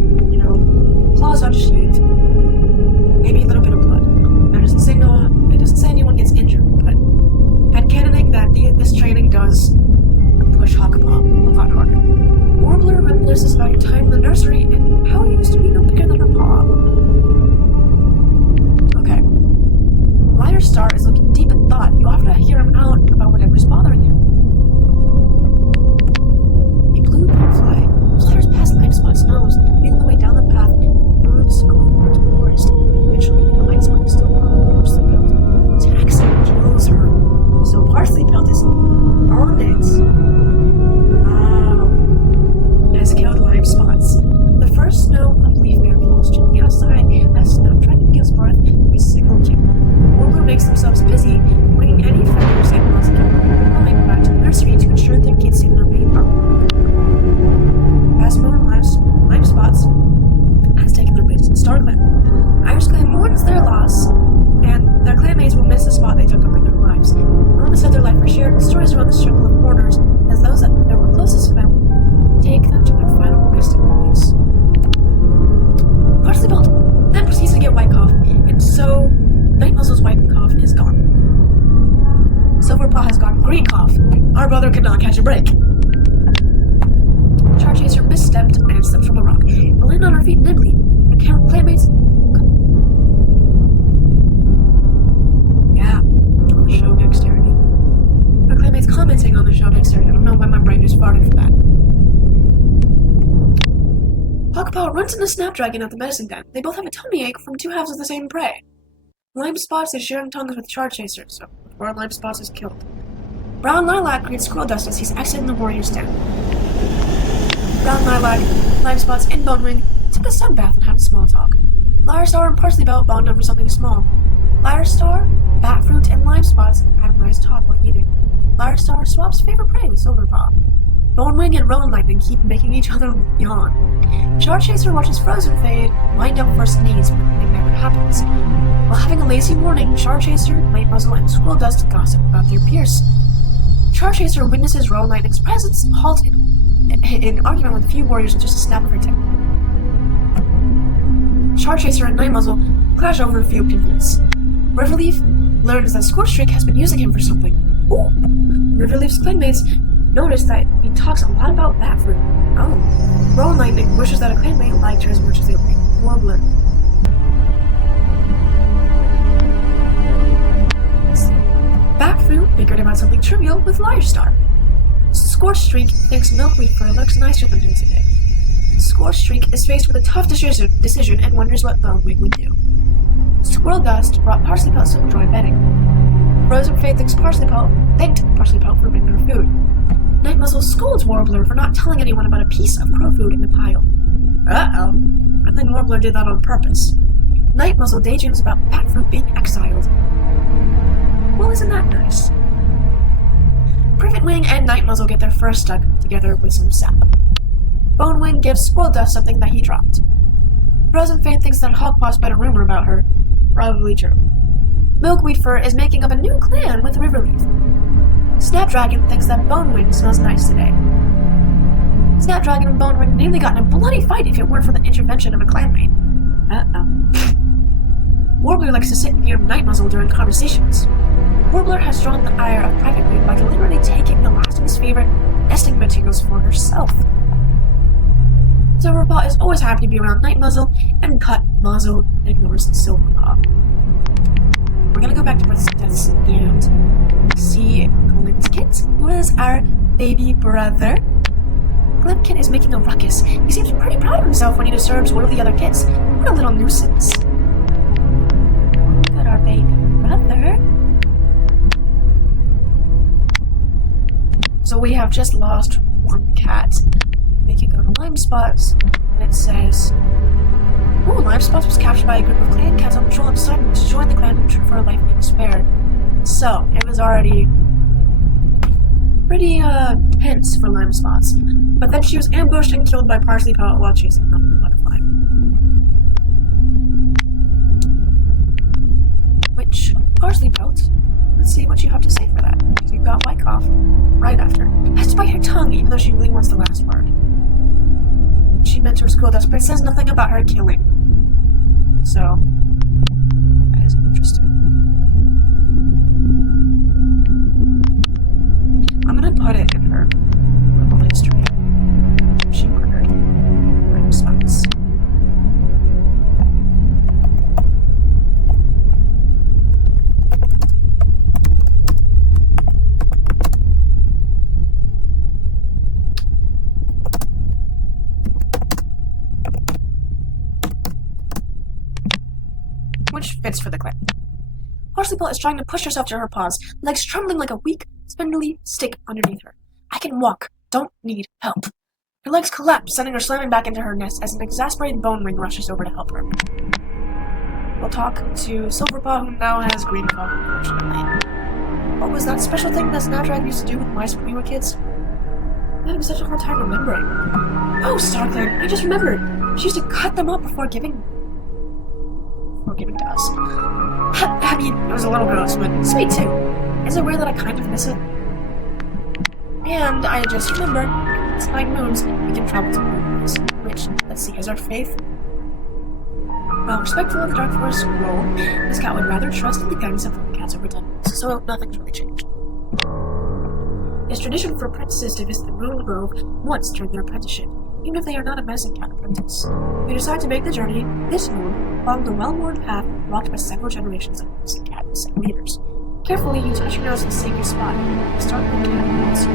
claws unsheathed, maybe a little bit of blood. It doesn't say anyone gets injured, but headcanoning that this training does push Hawkleaf a lot harder. Warbler reminisces about your time in the nursery and how you used to be no bigger than her paw. Okay. Liarstar is looking deep in thought. You'll have to hear him out about whatever's bothering him. A blue butterfly flutters past Lightspott's nose, leading the way down the path through the secluded forest. Eventually, the Lightspot still approaches the belt. Attacks and kills her. So Parsley Pelt shared stories around the circle of mourners as those that were closest to them take them to their final resting place. Parsley Belt then proceeds to get Wyckoff, and so Night Muzzle's Wyckoff is gone. Silverpaw has gone green cough. Our brother could not catch a break. Charchaser misstepped and slipped from the rock, but landed on her feet nimbly. Her clanmates. Yeah, on the show dexterity. Her clanmates commenting on the show dexterity. I don't know why my brain just farted for that. Hawkpaw runs into Snapdragon at the medicine den. They both have a tummy ache from two halves of the same prey. Lime Spots is sharing tongues with Charchaser, so before Lime Spots is killed. Brown Lilac greets Squirrel Dust as he's exiting the warrior's den. Brown Lilac, Lime Spots, and Bone Ring took a sun bath and had a small talk. Lyre Star and Parsley Belt bond over something small. Lyre Star, Bat Fruit, and Lime Spots had a nice talk while eating. Lyre Star swaps favorite prey with Silverpaw. Bone Wing and Rowan Lightning keep making each other yawn. Charchaser watches Frozen Fade wind up for a sneeze, but it never happens. While having a lazy morning, Charchaser, Night Muzzle, and Squirrel Dust gossip about their peers. Charchaser witnesses Rowan Lightning's presence halt in argument with a few warriors with just a snap of her tip. Charchaser and Night Muzzle clash over a few opinions. Riverleaf learns that Scorchstreak has been using him for something. Ooh! Riverleaf's clanmates notice that he talks a lot about Batfruit. Oh. Rowan Lightning wishes that a clanmate liked her as much as they like Warbler. Batfruit bickered about something trivial with Lyre Star. Scorchstreak thinks Milkweed Fur looks nicer than him today. Scorchstreak is faced with a tough decision and wonders what Bone Wing would do. Squirrel Dust brought Parsley Pelt some dry bedding. Frozen Fade thanked Parsley Pelt for bringing her food. Night Muzzle scolds Warbler for not telling anyone about a piece of crow food in the pile. Uh-oh. I think Warbler did that on purpose. Night Muzzle daydreams about Batfruit being exiled. Well, isn't that nice? Privet Wing and Night Muzzle get their fur stuck together with some sap. Bone Wing gives Squirrel Dust something that he dropped. Frozen Fade thinks that Hawkpaw spread a rumor about her. Probably true. Milkweed Fur is making up a new clan with Riverleaf. Snapdragon thinks that Bone Wing smells nice today. Snapdragon and Bone Wing nearly got in a bloody fight if it weren't for the intervention of a clanmate. Uh-oh. Warbler likes to sit near Night Muzzle during conversations. Warbler has drawn the ire of Private Wing by deliberately taking the last of his favorite nesting materials for herself. Silverpaw is always happy to be around Night Muzzle, and Cut Muzzle ignores Silverpaw. We're gonna go back to Princess and see Quillkit, who is our baby brother. Quillkit is making a ruckus. He seems pretty proud of himself when he disturbs one of the other kids. What a little nuisance. Look at our baby brother. So we have just lost one cat. We can go to Lime Spots, and it says, "Ooh, Lime Spots was captured by a group of clan cats on patrol outside and to join the clan for a life being spared." So, it was already pretty, tense for Lime Spots. But then she was ambushed and killed by Parsley Pelt while chasing after the butterfly. Which, Parsley Pelt, let's see what you have to say for that. Because you got Wyckoff right after. Has to bite her tongue, even though she really wants the last word. She mentors Squirrel Dust, but it says nothing about her killing. So, that is interesting. I'm gonna put it in her little history. She murdered Lime Spots. Which fits for the clip. Parsley Pelt is trying to push herself to her paws, legs trembling like a weak, spindly stick underneath her. I can walk, don't need help. Her legs collapse, sending her slamming back into her nest as an exasperated Bone Ring rushes over to help her. We'll talk to Silverpaw, who now has green cough, unfortunately. What was that special thing that Snapdragon used to do with mice when we were kids? I'm having such a hard time remembering. Oh, StarClan, I just remembered. She used to cut them up before giving to us. I mean, it was a little gross, but sweet too. Is it weird that I kind of miss it? And I just remembered, it's 9 moons, we can travel to moons, which, let's see, is our faith? While respectful of the Dark Forest role, this cat would rather trust in the guidance of the cats over time, so nothing's really changed. It's tradition for apprentices to visit the Moon Grove once during their apprenticeship, even if they are not a medicine cat apprentice. We decide to make the journey this moon along the well-worn path walked by several generations of medicine cats and leaders. Carefully, you touch your nose in the sacred spot. The Starclan cat wants you.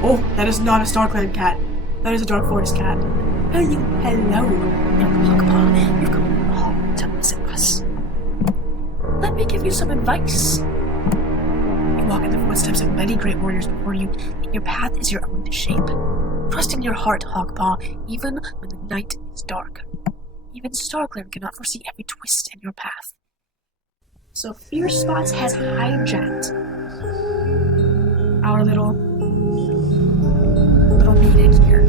Oh, that is not a Starclan cat. That is a Dark Forest cat. Hello, young Hawkpaw. You've come all to visit us. Let me give you some advice. You walk in the footsteps of many great warriors before you, and your path is your own to shape. Trust in your heart, Hawkpaw, even when the night is dark. Even Starclan cannot foresee every twist in your path. So Fierce Spots has hijacked our little meeting here.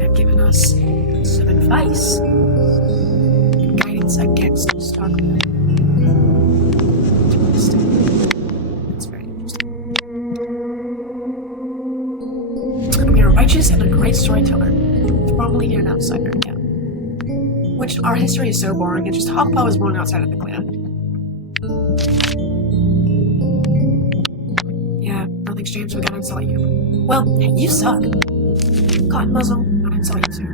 And given us some advice and guidance against Starclan. That's very interesting. We are righteous and a great storyteller, formerly an outsider, yeah. Which, our history is so boring, it's just Hawkpaw was born outside of the clan. Yeah, nothing's changed, we gotta insult you. Well, hey, you suck. Cotton Muzzle, gotta insult you too.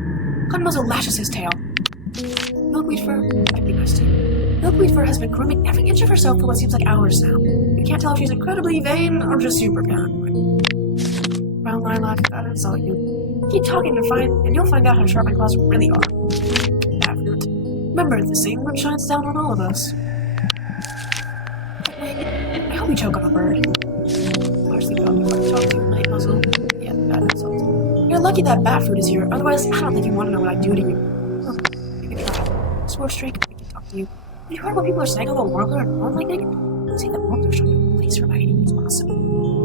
Cotton Muzzle lashes his tail. Milkweed Fur, can be nice too. Milkweed Fur has been grooming every inch of herself for what seems like hours now. You can't tell if she's incredibly vain or just super paranoid. Brown Lilac, gotta insult you. Keep talking and you'll find out how sharp my claws really are. Remember, the same one shines down on all of us. I hope we choke on a bird. Largely probably want to talk to you, Night Muzzle. Yeah, that insults. You're lucky that bat food is here, otherwise I don't think you want to know what I do to you. Huh, you can try. Sport Streak, we can talk to you. Have you heard what people are saying about Warbler and Horn Lightning? They say that Warbler's trying to replace Hermione and he's awesome. I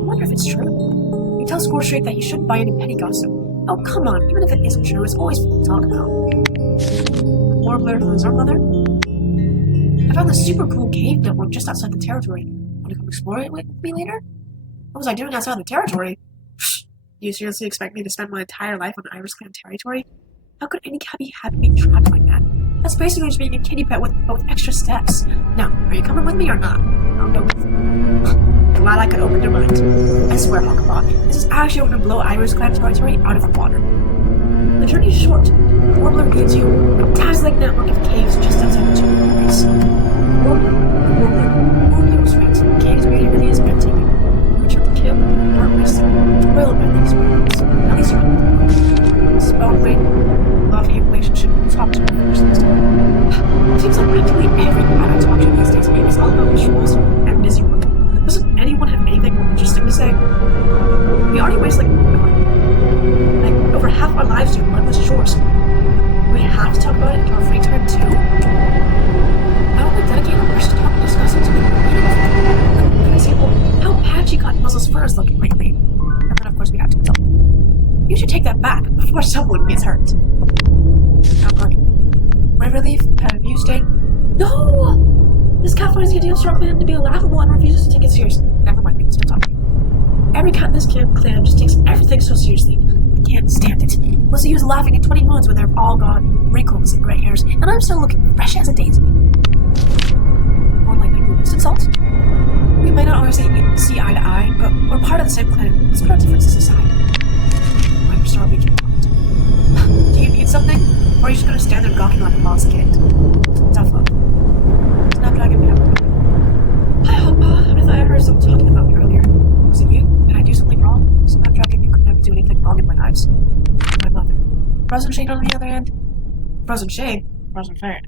wonder if it's true. You tell Score Streak that he shouldn't buy any petty gossip. Oh, come on, even if it isn't true, it's always fun to talk about. Warbler who is our mother? I found this super cool cave network just outside the territory. Want to come explore it with me later? What was I doing outside the territory? Do you seriously expect me to spend my entire life on Iris Clan territory? How could any cat be happy being trapped like that? That's basically just being a kitty pet with extra steps. Now, are you coming with me or not? I'll go with you. Glad I could open your mind. I swear, Hawkpaw, this is actually going to blow Iris Clan territory out of the water. The journey is short. Warbler leads you a dazzling network of caves just outside the two areas. Warbler's right. Caves really is breathtaking. You return to kill, darkness, thrilled by the experience. At least you're on the Spellwing, love-hate relationship, talk to me first. It seems like practically every cat I talk to these days is all about rituals and busy work. Doesn't anyone have anything more interesting to say? We already waste over half our lives doing mindless chores. We have to talk about it in our free time too. I don't like dedicate hours to talk and discuss it to the meaningful. For example, how patchy Cotton Muzzle's fur is looking lately. And then of course we have to tell them. You should take that back before someone gets hurt. Riverleaf, have you stayed? No! This cat finds the idea of Starclan to be laughable and refuses to take it seriously. Never mind, we can still talk. Every cat in this clan just takes everything so seriously. I can't stand it. What's the use of laughing at 20 moons when they're all gone, wrinkles and gray hairs, and I'm still looking fresh as a daisy? More like my movements insult. We might not always see eye to eye, but we're part of the same clan. Let's put our differences aside. I'm sorry we can talk. Do you need something? Or are you just gonna stand there gawking like a lost kid? Tough luck. Snapdragon Captain. Hi, Hawkpaw. I thought I heard someone talking about me earlier. Was it you? Did I do something wrong? Snapdragon, you could never do anything wrong in my eyes. My mother. Frozen Shade on the other end. Frozen Shade? Frozen Fade.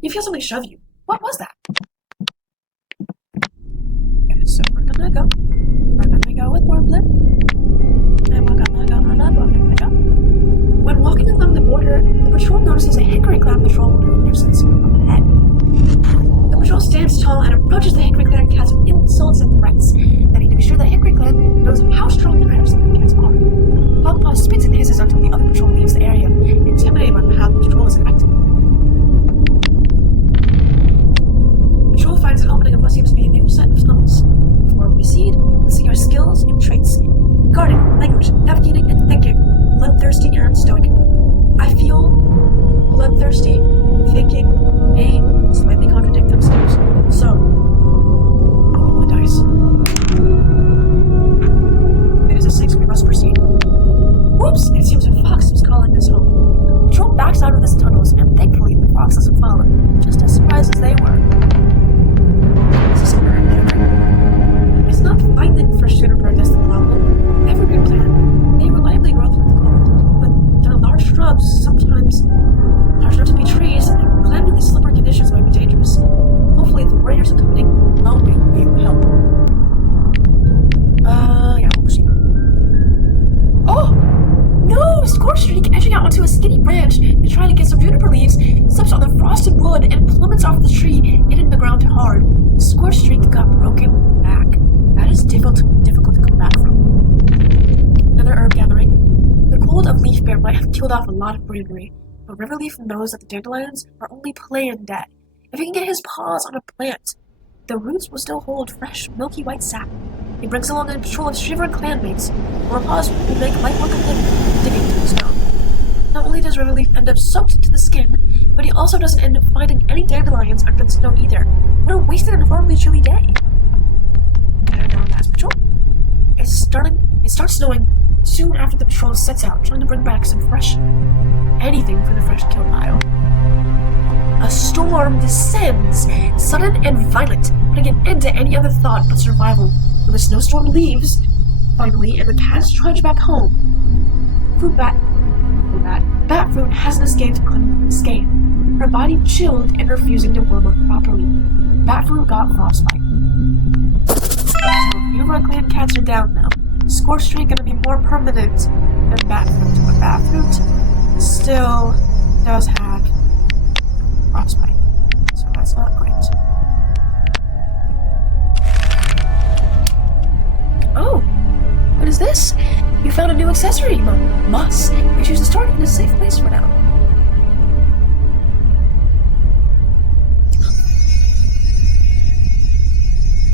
You feel something shove you. What was that? Okay, so we're gonna go. We're gonna go with Warbler. And we're gonna go on a boat. When walking along the border, the patrol notices a Hickory Clan patrol in their sense up ahead. The patrol stands tall and approaches the Hickory Clan cats with insults and threats. They need to be sure that Hickory Clan knows how strong the Iris Clan cats are. Hawkpaw spits and hisses until the other patrol leaves the area, intimidated by how the patrol is acting. The patrol finds an opening of what seems to be a new set of tunnels. Before we proceed, your skills and traits. Guarding, language, navigating, and thinking. Bloodthirsty and stoic. I feel bloodthirsty, thinking, may slightly contradict themselves. So, I'll roll the dice. It is a 6, we must proceed. Whoops! It seems a fox was calling this home. The patrol backs out of this tunnels, and thankfully the fox doesn't follow, just as surprised as they were. This is it's not finding fresh juniper that's the problem. Evergreen plant, they reliably grow through the cold, but there are large shrubs, sometimes large enough to be trees, and climbing these slippery conditions might be dangerous. Hopefully the warriors accompanying Lonely will be able to help. Yeah, we'll proceed. Oh! No! Scorch Streak, edging out onto a skinny branch to try to get some juniper leaves, slips on the frosted wood and plummets off the tree, hitting the ground hard. Scorch Streak got broken back. That is difficult to come back from. Another herb gathering. The cold of Leaf Bear might have killed off a lot of bravery, but Riverleaf knows that the dandelions are only playing dead. If he can get his paws on a plant, the roots will still hold fresh, milky white sap. He brings along a patrol of shivering clanmates, or paws will make light work of living, digging through the stone. Not only does Riverleaf end up soaked to the skin, but he also doesn't end up finding any dandelions under the snow either. What a wasted and horribly chilly day. And now past patrol. It starts snowing soon after the patrol sets out, trying to bring back some fresh anything for the fresh kill pile. A storm descends, sudden and violent, putting an end to any other thought but survival. When the snowstorm leaves, finally, and the cats trudge back home, Batfruit hasn't escaped unscathed, her body chilled and refusing to warm up properly. Batfruit got frostbite. So a few of our clan cats are down now. Scorch Streak gonna be more permanent than Batfruit, but Batfruit still does have frostbite, so that's not great. Oh, what is this? You found a new accessory, Moss. We choose to store it in a safe place for now.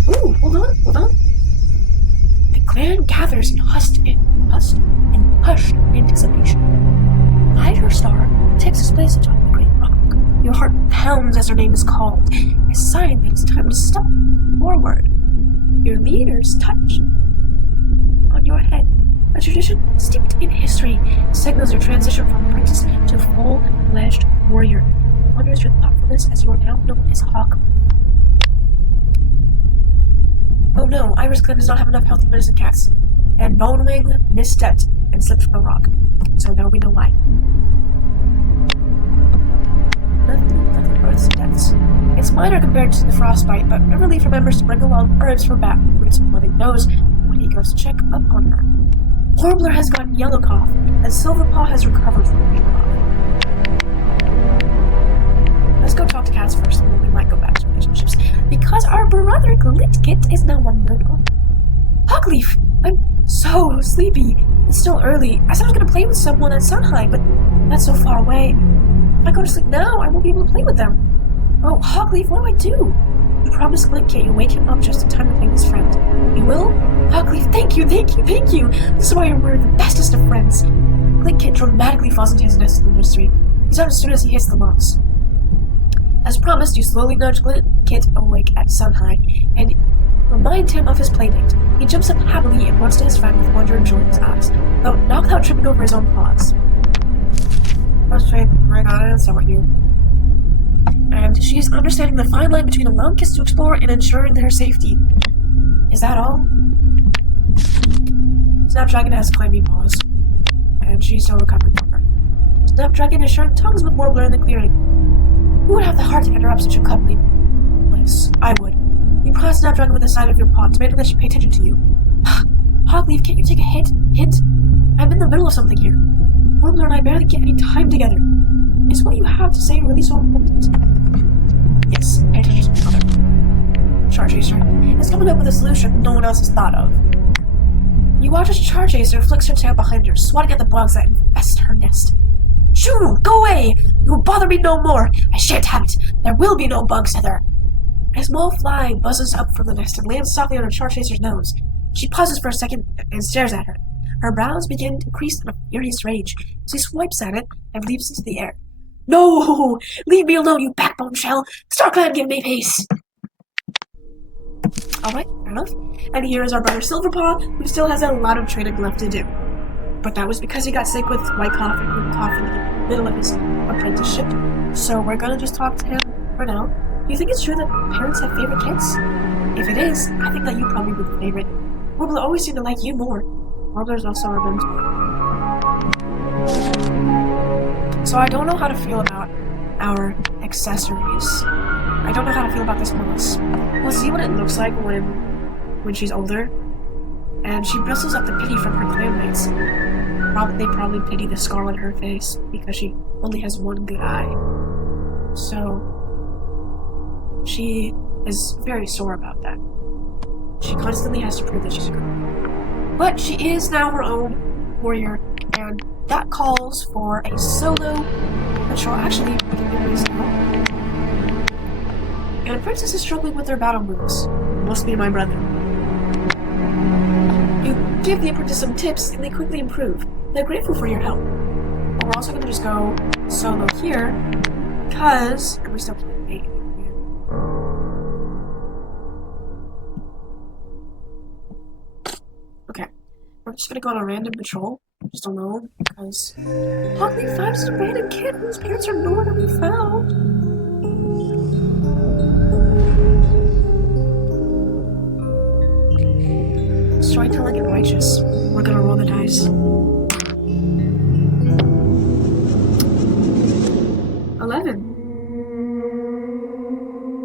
Ooh, hold on. The clan gathers in hushed anticipation. Hide her star takes its place atop the great rock. Your heart pounds as her name is called, a sign that it's time to step forward. Your leaders touch on your head. A tradition steeped in history signals your transition from apprentice to full-fledged warrior. Honors your thoughtfulness as you are now known as Hawkleaf. Oh no, Iris Clan does not have enough healthy medicine cats. And Bonewing misstepped and slipped from a rock. So now we know why. Nothing births and deaths. It's minor compared to the frostbite, but Riverleaf remembers to bring along herbs for Batfruit's bloody nose when he goes to check up on her. Warbler has gotten yellow cough, and Silverpaw has recovered from green cough. Let's go talk to cats first, and then we might go back to relationships. Because our brother Quillkit is now 1 month old. Hawkleaf! I'm so sleepy. It's still early. I said I was going to play with someone at Sunhigh, but that's so far away. If I go to sleep now, I won't be able to play with them. Oh, Hawkleaf, what do I do? You promised Quillkit you'll wake him up just in time to play with his friend. You will? Hawkleaf, thank you! This is why we're the bestest of friends. Quillkit dramatically falls into his nest in the nursery. He's out as soon as he hits the moss. As promised, you slowly nudge Quillkit awake at Sunhigh, and remind him of his playdate. He jumps up happily and runs to his friend with wonder and joy in his eyes, though not without tripping over his own paws. Frustrated, right on it, so are you. And she is understanding the fine line between allowing kids to explore and ensuring their safety. Is that all? Snapdragon has clammy paws, and she's still recovering from her. Snapdragon is sharing tongues with Warbler in the clearing. Who would have the heart to interrupt such a cuddly bliss? I would. You prod Snapdragon with the side of your paw, demanding that she pay attention to you. Hawkleaf, can't you take a hint? I'm in the middle of something here. Warbler and I barely get any time together. Is what you have to say really so important? Yes, pay attention to my mother. Charchaser is coming up with a solution no one else has thought of. You watch as Charchaser flicks her tail behind her, swatting at the bugs that infest her nest. Shoo! Go away! You will bother me no more! I shan't have it! There will be no bugs, Heather! A small fly buzzes up from the nest and lands softly on Charchaser's nose. She pauses for a second and stares at her. Her brows begin to crease in a furious rage. She swipes at it and leaps into the air. No! Leave me alone, you backbone shell! StarClan, give me peace! Alright, fair enough. And here is our brother Silverpaw, who still has a lot of training left to do. But that was because he got sick with white cough and root cough in the middle of his apprenticeship. So we're gonna just talk to him for now. Do you think it's true that parents have favorite kids? If it is, I think that you probably be the favorite. Warbler always seemed to like you more. Warbler's also our mentor. So I don't know how to feel about our accessories. I don't know how to feel about this moss. We'll see what it looks like when she's older. And she bristles up the pity from her clanmates. They probably pity the scar on her face because she only has one good eye. So she is very sore about that. She constantly has to prove that she's a girl. But she is now her own warrior, and that calls for a solo patrol. Actually, we can do this now. And a princess is struggling with their battle moves. Must be my brother. You give the apprentice some tips, and they quickly improve. They're grateful for your help. But we're also going to just go solo here, because... And we still can't make it. Okay. We're just going to go on a random patrol. Just alone, because... Hawkleaf finds an abandoned kid whose parents are nowhere to be found. Storytelling and righteous. We're gonna roll the dice. 11.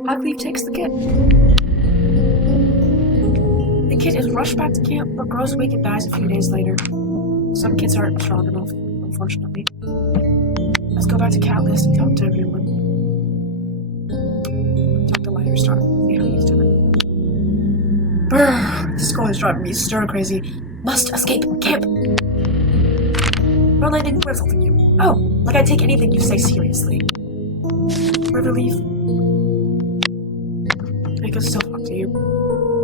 Hawkleaf takes the kid. The kid is rushed back to camp, but grows weak and dies a few days later. Some kids aren't strong enough, unfortunately. Let's go back to Cat List and talk to everyone. Talk to Lighter-Star, see how he's doing. Brrr, this school is driving me stir crazy. Must escape camp. Ron Landing, where's something you? Oh, like I take anything you say seriously. Riverleaf. I can still talk to you.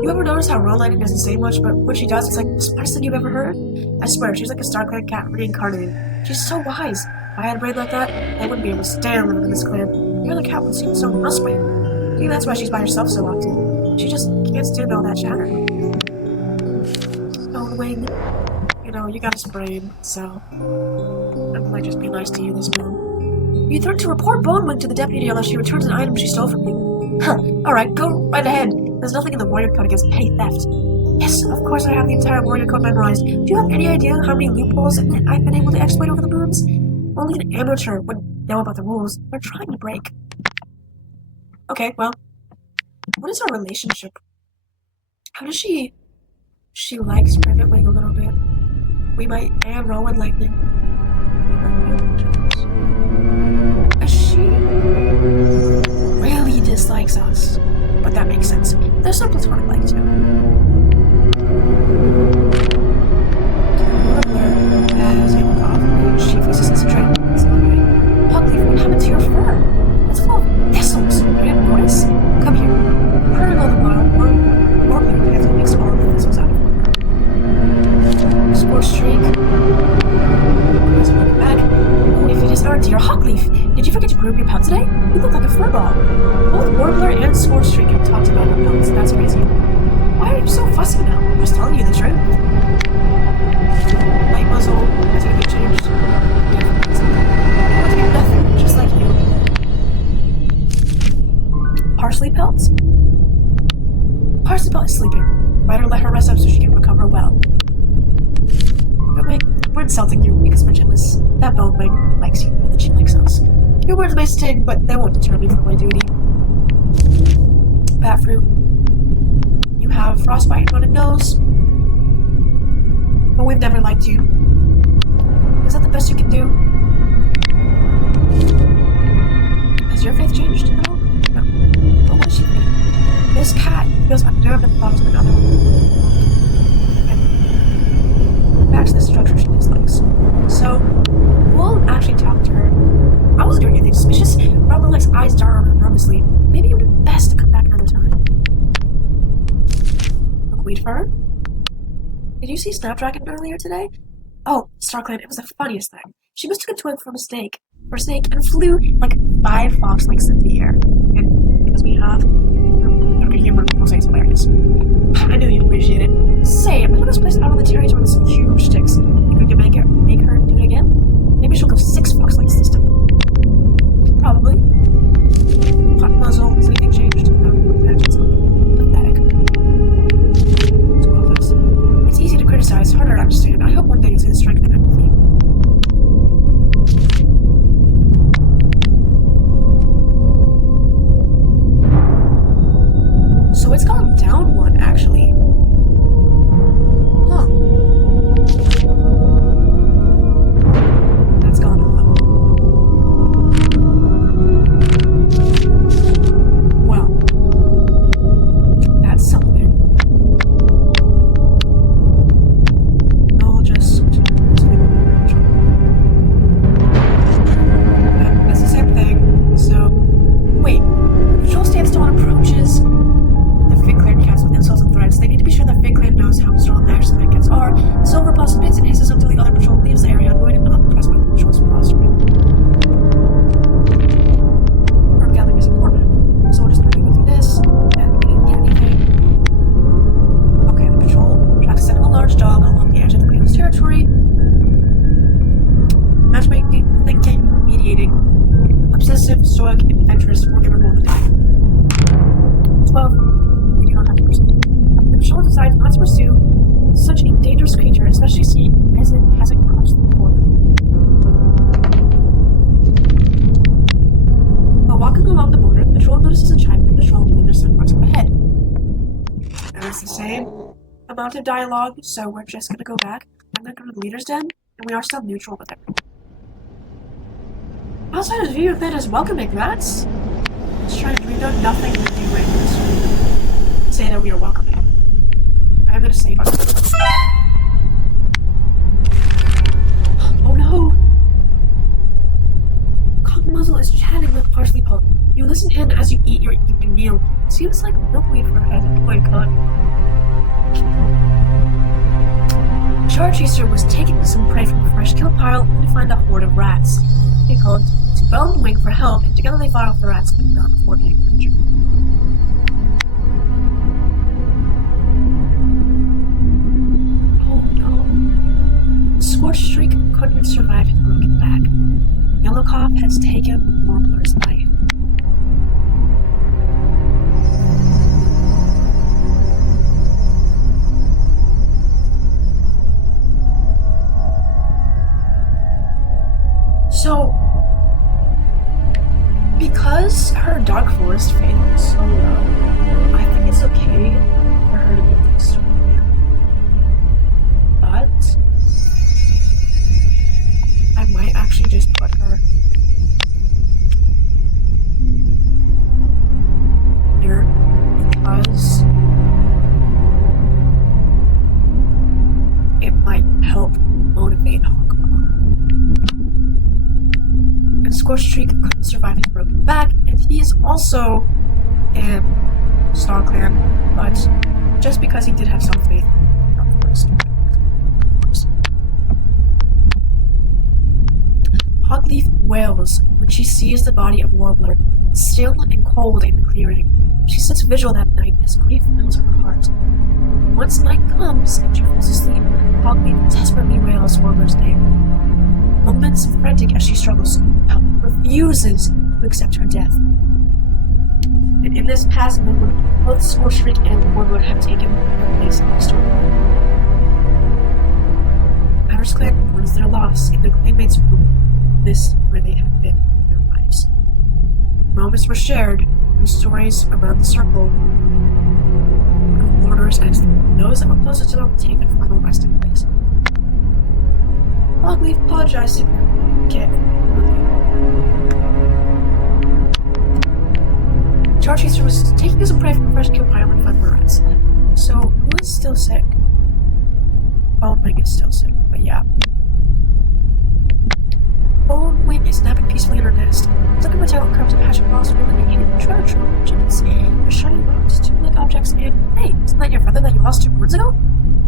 You ever notice how Ron Landing doesn't say much, but when she does, it's like the smartest thing you've ever heard? I swear, she's like a StarClan cat reincarnated. She's so wise. If I had a brain like that, I wouldn't be able to stand living in this clan. Your other cat would seem so frustrated. Maybe that's why she's by herself so often. She just can't stand all that chatter. Stonewing, you know, you got a sprain, so I might just be nice to you this time. You threatened to report Bonewing to the deputy unless she returns an item she stole from you. Huh, alright, go right ahead. There's nothing in the warrior code against pay theft. Yes, of course I have the entire warrior code memorized. Do you have any idea how many loopholes I've been able to exploit over the moons? Only an amateur would know about the rules we're trying to break. Okay, well, what is our relationship? How does she likes Privet Wing a little bit. We might, and Rowan Lightning. She really dislikes us. But that makes sense. There's some platonic like too. As a cough, she faces us a trend. Hawkleaf, what happened to your fur? It's full of thistles. You didn't notice? Come here. Purring all the while, Warbler carefully makes all of the thistles out of her. Scorch streak. Back. Oh, if it is our dear Hawkleaf, did you forget to groom your pelt today? You look like a furball. Both Warbler and Scorch streak have talked about our pelts. That's crazy. Why are you so fussy now? I'm just telling you the truth. Light muzzle has going to be changed. I want to be nothing, just like you. Parsley pelts? Parsley pelt is sleeping. Better let her rest up so she can recover well. But wait, we're insulting you because we're jealous. That Bonewing likes you more than she likes us. Your words may sting, but they won't deter me from my duty. Bat fruit. You have frostbite on a nose. But we've never liked you. Is that the best you can do? Has your faith changed at all? No. But what is she thinking? This cat feels unnerved at the thought of another one. Back to the structure she dislikes. So, we'll actually talk to her. I wasn't doing anything suspicious. Robin likes eyes dart on her nervously. Maybe it would be best to come back another time. Buckwheat fur? Did you see Snapdragon earlier today? Oh, StarClan, it was the funniest thing. She mistook a twig for a snake, and flew like 5 fox lengths into the air. And because we have okay humor, I'll say it's hilarious. I knew you'd appreciate it. Say, I put this place out on the territory with some huge sticks. Think we can make her do it again? Maybe she'll go 6 fox lengths this time. Probably. Hot muzzle, has anything changed? No, it's pathetic. Let's go with this. It's easy to criticize, harder to understand. I hope one day you'll see the strength and empathy. So it's gone down 1, actually. Huh. That's gone up. Well, that's something. I'll just leave it. That's the same thing. So, wait. Patrol standstill on approaches. The Fig Clan cats with insults and threats. They need to be sure that Fig Clan knows how strong the actual Clan cats are. Silver Boss spits and hisses until the other patrol leaves the area, annoyed and not impressed by the patrol's philosophy. Herb gathering is important, so we're just going to go through this, and we didn't get anything. Okay, the patrol tracks sending a large dog along the edge of the Clan's territory. Matchmaking, thinking, mediating. Obsessive, stoic, and adventurous will give her more than day. 12. We do not have to proceed. The patrol decides not to pursue such a dangerous creature, especially as it hasn't crossed the border. While walking along the border, the patrol notices a child and patrol doing their sunrise up ahead. And it's the same amount of dialogue, so we're just going to go back. I'm going to go to the leader's den, and we are still neutral with everyone. Outsider's view of that is welcoming. That's strange. We've done nothing to do right. Say that we are welcoming. I'm gonna save us. Oh no! Cock Muzzle is chatting with Parsley Pulp. You listen in as you eat your evening meal. Seems like milkweed for a boycott. Charchaser was taking some prey from a fresh kill pile only to find a horde of rats. He called to Bone and Wing for help, and together they fought off the rats, but not before getting injured. Oh no. Scorched Streak couldn't survive his broken back. Yellow Cough has taken Warbler's life. So, because her Dark Forest fate was so low, I think it's okay for her to get this story in. But I might actually just put her here because it might help motivate Hawkleaf. And Scorched Streak couldn't survive his broken back, and he is also in StarClan, but just because he did have some faith in Dark Forest. Hawkleaf wails when she sees the body of Warbler, still and cold in the clearing. She sits vigil that night as grief fills her heart. Once night comes and she falls asleep, Hawkleaf desperately wails Warbler's name. Moments frantic as she struggles, refuses to accept her death. And in this past moment, both Scorched Streak and Warbler have taken their place in the story. Matters Clan mourns their loss, and their clanmates room this where they have been in their lives. Moments were shared, and stories around the circle of mourners as those that were closest to them take their final resting place. Hawkleaf apologized to Quillkit. Charchaser was taking some prey from a fresh kill pile and fed the rats. So, who is still sick? Bone Wing is still sick, but yeah. Bone Wing is napping peacefully in her nest. Looking for tail crumbs and patch of moss within the hidden treasure trove. Chickens, there's shiny rocks, two-leg objects, and hey, isn't that your brother that you lost 2 months ago?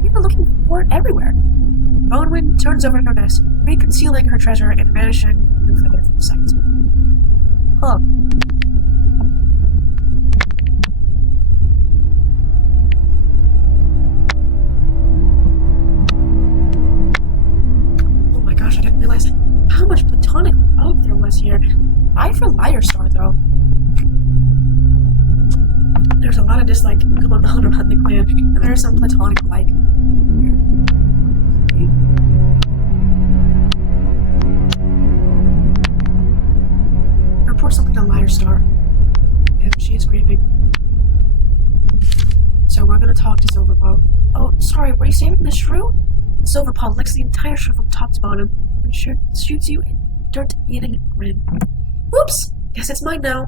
We've been looking for were everywhere. Bonewind turns over her desk, concealing her treasure and vanishing no further from sight. Huh. Oh my gosh, I didn't realize how much platonic love there was here. I for Liar Star, though. There's a lot of dislike going on around the clan, and there's some platonic like. Report something to Liar Star. And she is grieving. So we're gonna talk to Silverpaw. Oh, sorry, were you saving the shrew? Silverpaw licks the entire shrew from top to bottom and shoots you a dirt-eating grin. Oops! Guess it's mine now.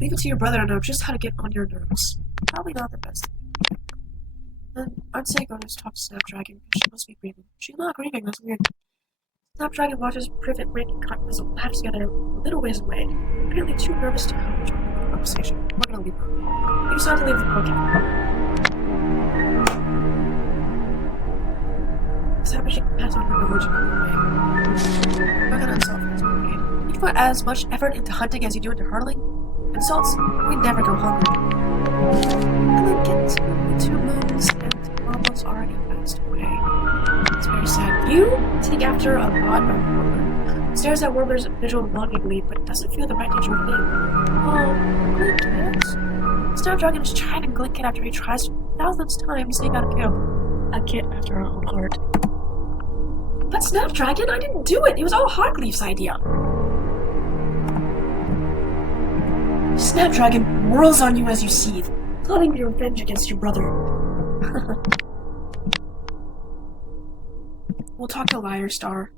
Leave it to your brother to know just how to get on your nerves. Probably not the best. Then I'd say go to talk to Snapdragon, because she must be grieving. She's not grieving, that's weird. Snapdragon watches Privet, Rick, and Cotton laugh together a little ways away, apparently too nervous to have join the conversation. We're gonna leave her. You decide to leave the podcast. Establishing pats on her village and away. We're gonna insult her as well. You put as much effort into hunting as you do into hurdling. Insults, we never go hungry. Quillkit, the 2 moons, and Marbles already passed away. It's very sad. You take after a lot of Warbler. Stares at Warbler's visual longingly, but doesn't feel the right to join in. Oh, Quillkit. Snapdragon is chiding Quillkit after he tries 1,000 times to out a kill. A kit after her own heart. But Snapdragon, I didn't do it! It was all Hawkleaf's idea! Snapdragon whirls on you as you seethe, plotting your revenge against your brother. We'll talk to Liar Star.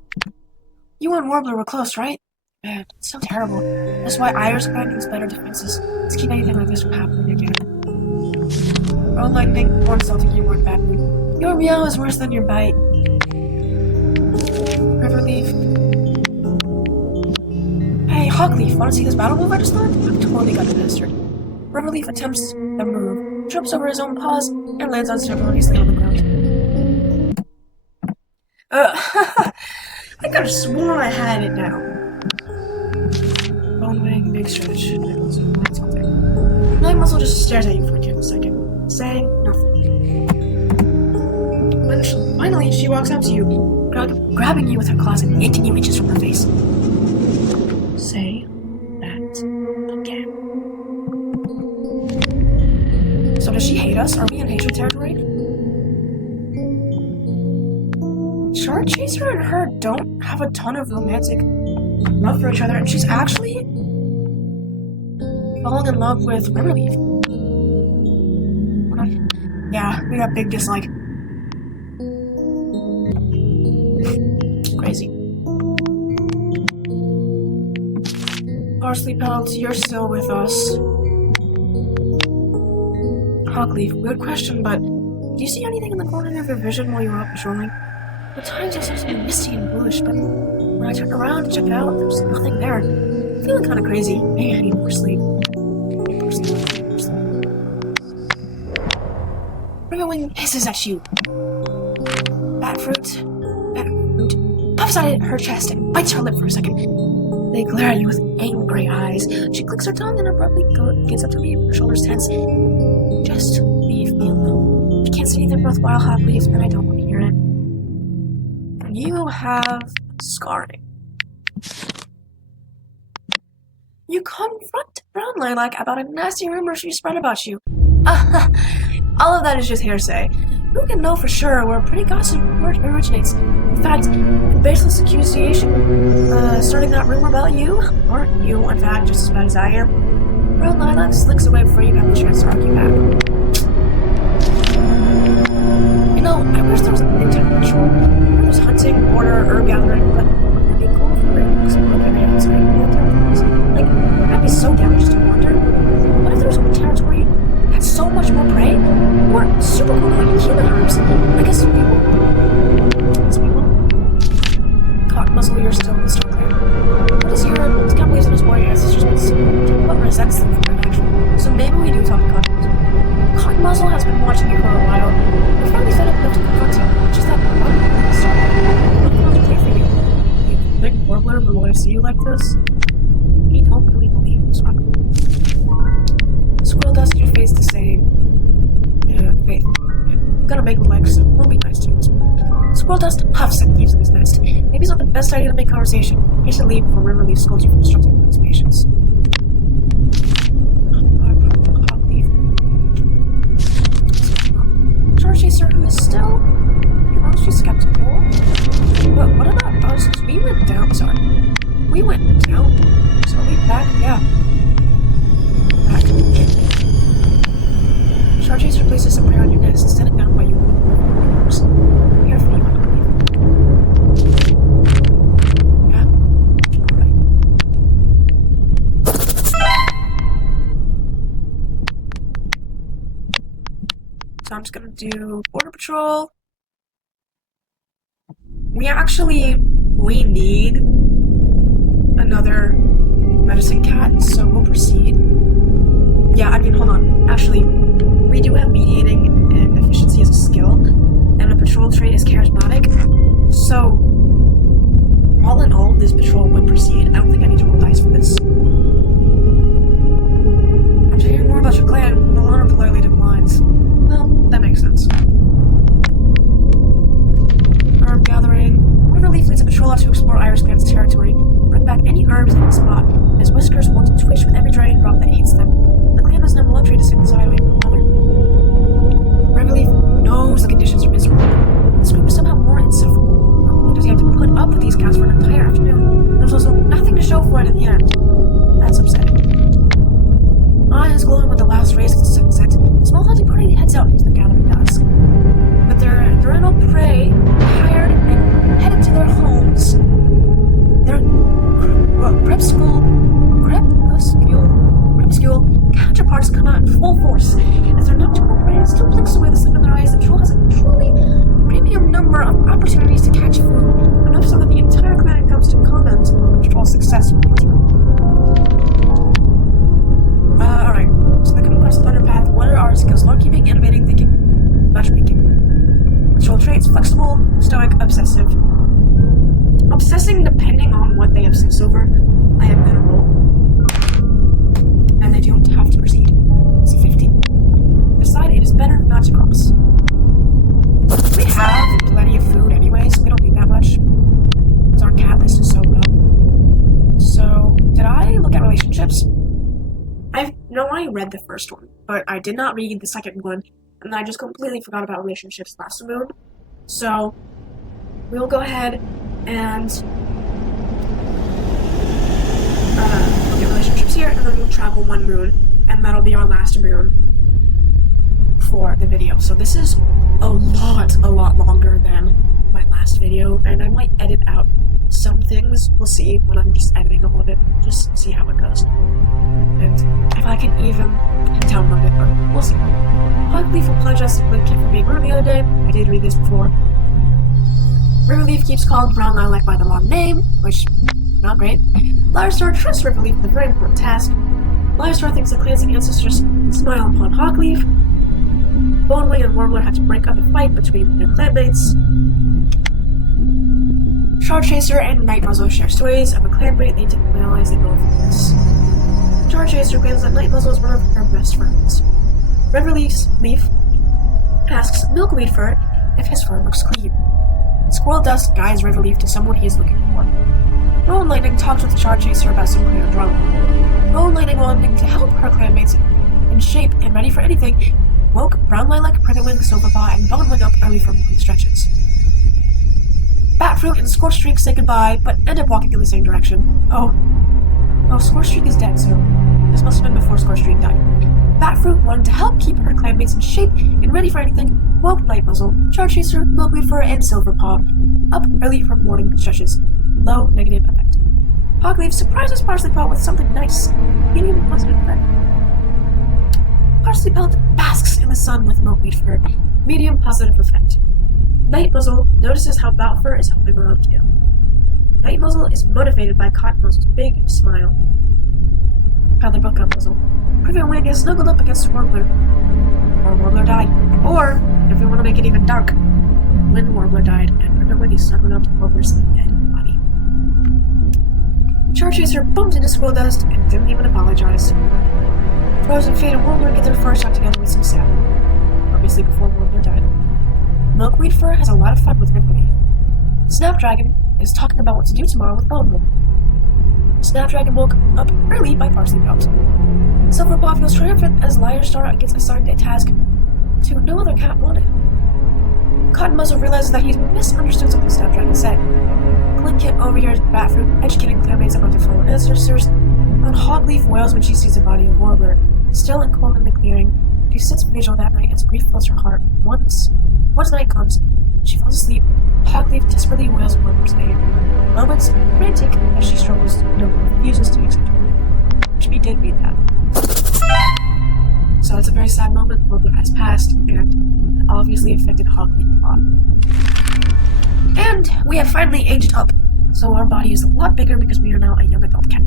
You and Warbler were close, right? Man, it's so terrible. That's why Iris Clan needs better defenses. Let's keep anything like this from happening again. Roll lightning, or insulting you more badly. Your meow is worse than your bite. Riverleaf. Hey, Hawkleaf, wanna see this battle move I just learned? I've totally got it mastered. Riverleaf attempts the move, trips over his own paws, and lands unceremoniously on the ground. I could've sworn I had it now. Bonewing makes sure that shit lands something. Night Muzzle just stares at you for a second, saying nothing. Finally, she walks up to you, grabbing you with her claws and yanking you inches from her face. Say that again. So does she hate us? Are we in hatred territory? Chart Chaser and her don't have a ton of romantic love for each other, and she's actually falling in love with Riverleaf. Yeah, we got big dislike. Crazy. Parsley Pelt, you're still with us. Hawkleaf, weird question, but did you see anything in the corner of your vision while you were out patrolling? The times are supposed to be misty and bluish, but when I turned around to check it out, there was nothing there. I'm feeling kind of crazy. Maybe I need more sleep. Riverwing hisses at you. Batfruit puffs at her chest and bites her lip for a second. They glare at you with angry eyes. She clicks her tongue and abruptly gets up to leave, her shoulders tense. Just leave me alone. You can't say anything worthwhile, Hawkleaf, and I don't want to hear it. You have scarring. You confront Brown Lilac about a nasty rumor she spread about you. All of that is just hearsay. Who can know for sure where pretty gossip originates? In fact, in baseless accusation, starting that rumor about you, aren't you, in fact, just as bad as I am? Brown Lilac slicks away before you have the chance to argue back. You know, I wish there was an internet ritual. There was hunting, order, herb gathering, but it'd be cool for it. Some other areas, like, I'd be so down just to wander. What if there was a territory that had so much more prey? Or super cool looking human herbs? I guess people. Cotton Muzzle, you're still clear. What is your can't believe in his warrior ancestors, but resents them for their action. So maybe we do talk to Cotton Muzzle. I see you like this? You don't really believe in struggling. Squirrel dust your face the same. Faith. I'm gonna make legs, so we'll be nice to you. Squirrel dust huffs and leaves in his nest. Maybe it's not the best idea to make conversation. He should leave before Riverleaf scolds you for disrupting his patience. Hawkleaf. Charge Chaser, who is still honestly skeptical. But what about us? Because we went down. Sorry. We went down. So are we back? Yeah. Back. Charge Chaser places some prey on your nest, standing down by you. Here for you, Hawkleaf. Yeah. Alright. So I'm just gonna do border patrol. We need another medicine cat, so we'll proceed. Yeah, I mean, hold on. Actually, we do have mediating and efficiency as a skill, and a patrol trait is charismatic. So, all in all, this patrol would proceed. I don't think I need to roll dice for this. After hearing more about your clan, the honor politely declines. Well, that makes sense. Herb gathering. Riverleaf leads a patrol out to explore Iris Clan's territory. Bring back any herbs in its spot, and his whiskers want to twitch with every dragon drop that eats them. The clan doesn't have the luxury to sit inside away from one another. Riverleaf knows the conditions are miserable. This group is somehow more insufferable. Not only does he have to put up with these cats for an entire afternoon, there's also nothing to show for it in the end. That's upsetting. Eyes glowing with the last rays of the sunset, the small hunting party heads out into the gathering dusk. But their diurnal prey, tired and headed to their homes. Their crepuscule counterparts come out in full force. As their nocturnal prey still blinks away the sleep in their eyes, the patrol has a truly premium number of opportunities to catch food, enough so that the entire clan comes to comment on the patrol's success with the alright. So they come across the thunder path. What are our skills? Lore keeping, innovating, thinking, matchmaking. Patrol traits, flexible, stoic, obsessive. Obsessing depending on what they obsess over. I am gonna roll. And they don't have to proceed. It's a 15. Decide it is better not to cross. We have plenty of food anyway, so we don't need that much. Because our cat list is so low. So, did I look at relationships? I read the first one, but I did not read the second one, and I just completely forgot about relationships last moon. So, we'll go ahead and look at relationships here, and then we'll travel one moon, and that'll be our last moon for the video. So this is a lot longer than my last video, and I might edit out some things. We'll see when I'm just editing a little bit, just see how it goes. And if I can even download it, but we'll see. Hawkleaf apologized to Quillkit for being rude the other day. I did read this before. Riverleaf keeps calling Brown Lilac by the wrong name, which, not great. Liarstar trusts Riverleaf with a very important task. Liarstar thinks the clan's ancestors smile upon Hawkleaf. Bonewing and Warbler have to break up a fight between their clanmates. Charge Chaser and Night Muzzle share stories of a clanmate they didn't realize they both this. Charge Chaser claims that Night Muzzle is one of her best friends. Riverleaf asks Milkweed Fur if his fur looks clean. Squirrel Dust guides Riverleaf to someone he is looking for. Roll and Lightning talks with the Charge Chaser about some clan drama. Roll and Lightning, wanting to help her clanmates in shape and ready for anything, woke Brown Lilac, Pricketwing, Silverpaw, and Bonewing up early from morning stretches. Batfruit and Scorchstreak say goodbye, but end up walking in the same direction. Oh, Scorchstreak is dead, so this must have been before Scorchstreak died. Batfruit wanted to help keep her clanmates in shape and ready for anything, woke Night Muzzle, Charge Chaser, Milkweed Fur, and Silverpaw up early from morning stretches. Low negative effect. Hawkleaf surprises Parsley Paw with something nice. Medium positive effect. Parsley Paw basks in the sun with Milkweed Fur. Medium positive effect. Night Muzzle notices how Batfur is helping around too. Night Muzzle is motivated by Cotton Muzzle's big smile. Feather book up Muzzle. Pricketwing is snuggled up against Warbler. Or Warbler died. Or, if we want to make it even dark, when Warbler died and Pricketwing is snuggled up to Warbler's dead body. Charchaser bumped into Squirrel Dust and didn't even apologize. Frozen Fate and Warbler get their first shot together with some sap. Obviously before Warbler died. Milkweed Fur has a lot of fun with Rickleaf. Snapdragon is talking about what to do tomorrow with Bonebone. Snapdragon woke up early by Parsley Pelt. Silverpaw feels triumphant as Liarstar gets assigned a task to no other cat wanted. Cotton Muzzle realizes that he's misunderstood something Snapdragon said. Quillkit overhears Batfruit educating clanmates about their fellow ancestors, and Hawkleaf wails when she sees the body of Warbler, still and cold in the clearing. She sits vigil that night as grief fills her heart. Once night comes, she falls asleep. Hawkleaf desperately wails Warbler's name. Moments frantic as she struggles, no, refuses to accept her. Which we did read that. So it's a very sad moment. Warbler has passed, and it obviously affected Hawkleaf a lot. And we have finally aged up, so our body is a lot bigger because we are now a young adult cat.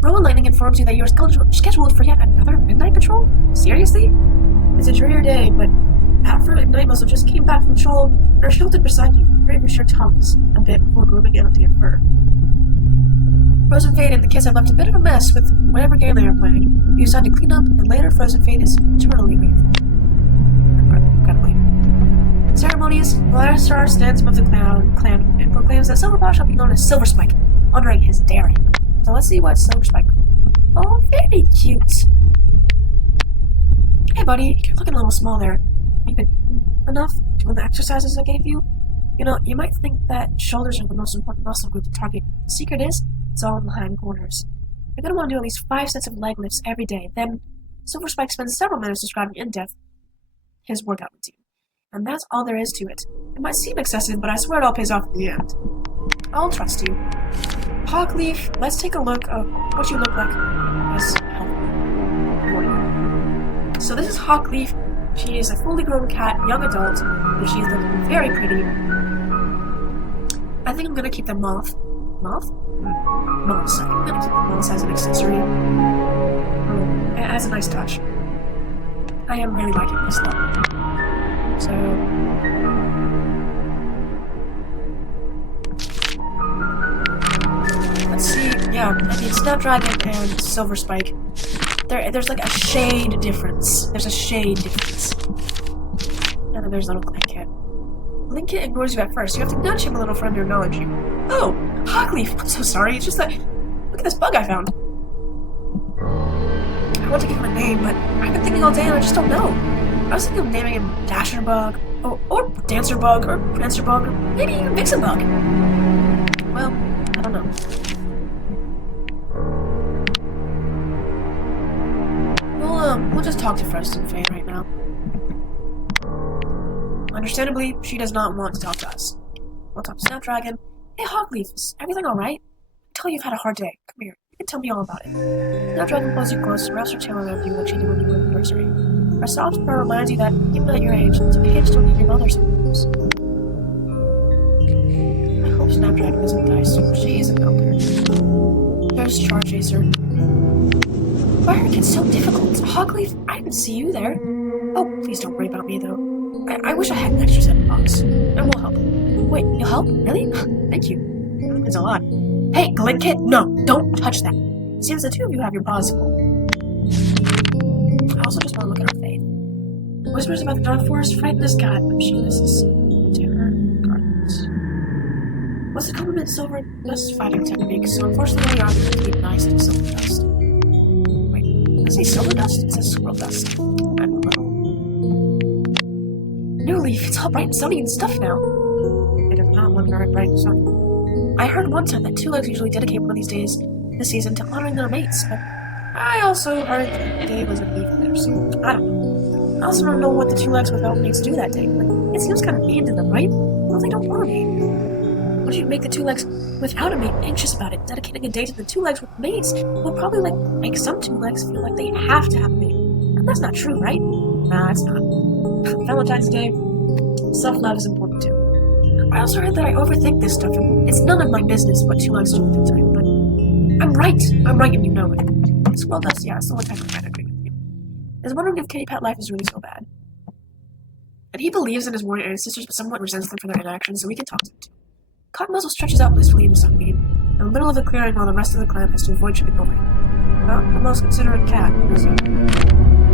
Rowan Lightning informs you that you are scheduled for yet another midnight patrol? Seriously? It's a dreary day, but Batfruit and Night Muzzle just came back from patrol and are sheltered beside you, ready to share tongues a bit before grooming out to your fur. Frozen Fate and the kids have left a bit of a mess with whatever game they are playing. You decide to clean up, and later Frozen Fate is eternally grateful. Incredibly. Ceremonies, Liarstar stands above the clan and proclaims that Silverpaw shall be known as Silver Spike, honoring his daring. So let's see what Silver Spike. Oh, very cute. Hey, buddy, you're looking a little small there. You've been enough doing the exercises I gave you? You know, you might think that shoulders are the most important muscle group to target. The secret is, it's all in the hind quarters. You're going to want to do at least 5 sets of leg lifts every day. Then, Silver Spike spends several minutes describing in depth his workout routine. And that's all there is to it. It might seem excessive, but I swear it all pays off in the end. I'll trust you. Hawkleaf, let's take a look at what you look like as healthy. So this is Hawkleaf. She is a fully grown cat, young adult, and she's looking very pretty. I think I'm gonna keep the moth. Moth? Moths. I'm gonna keep the moths as an accessory. It has a nice touch. I am really liking this though. So let's see. Yeah, I mean Snapdragon and Silver Spike. There's like a shade difference. There's a shade difference. And then there's little Quillkit. Quillkit ignores you at first. You have to nudge him a little for him to acknowledge you. Oh, Hawkleaf, I'm so sorry. It's just that look at this bug I found. I want to give him a name, but I've been thinking all day and I just don't know. I was thinking of naming him Dasher Bug, or Dancer Bug, or Prancer Bug, or maybe even Vixen Bug. Well, I don't know. We'll just talk to Frozen Fate right now. Understandably, she does not want to talk to us. We'll talk to Snapdragon. Hey, Hawkleaf, is everything alright? I tell you you've had a hard day. Come here. You can tell me all about it. Snapdragon pulls you close, wraps her tail around you like she did when you were in the nursery. Her soft purr reminds you that, even at your age, it's okay to still need your mother sometimes. I hope Snapdragon doesn't die soon. She is a milker. There's Charchaser. Why are kids so difficult? Hawkleaf, I didn't see you there. Oh, please don't worry about me, though. I wish I had an extra set of box. I will help. Wait, you'll help? Really? Thank you. That means a lot. Hey, Quillkit, no, don't touch that. Seems the two of you have your paws full. I also just want to look at her face. Whispers about the dark forest frighten this cat, but she listens to her gardens. What's the compliment Silver Dust fighting technique? So unfortunately, we are going to keep nice and Silver Dust. Does it say Silver Dust? It says Squirrel Dust. I'm a little... New Leaf, it's all bright and sunny and stuff now. It is not look very bright and sunny. I heard one time that Two Legs usually dedicate one of these days this season to honoring their mates, but I also heard that day was an even there, so I don't know. I also don't know what the Two Legs without mates do that day. Like, it seems kind of mean to them, right? Well, they don't want a mate. What if you make the Two Legs without a mate anxious about it? Dedicating a day to the Two Legs with mates will probably make some Two Legs feel like they have to have a mate. And that's not true, right? Nah, it's not. Valentine's Day, self-love is important too. I also heard that I overthink this stuff, and it's none of my business what Two Legs do with their time, but I'm right and you know it. Squirrel Dust, yeah, someone type of agree with you. I was wondering if kitty pet life is really so bad. And he believes in his warrior ancestors, but somewhat resents them for their inaction, so we can talk to him too. Cotton Muzzle stretches out blissfully in the sunbeam. in the middle of the clearing while the rest of the clan has to avoid tripping over him. Well, the most considerate cat, so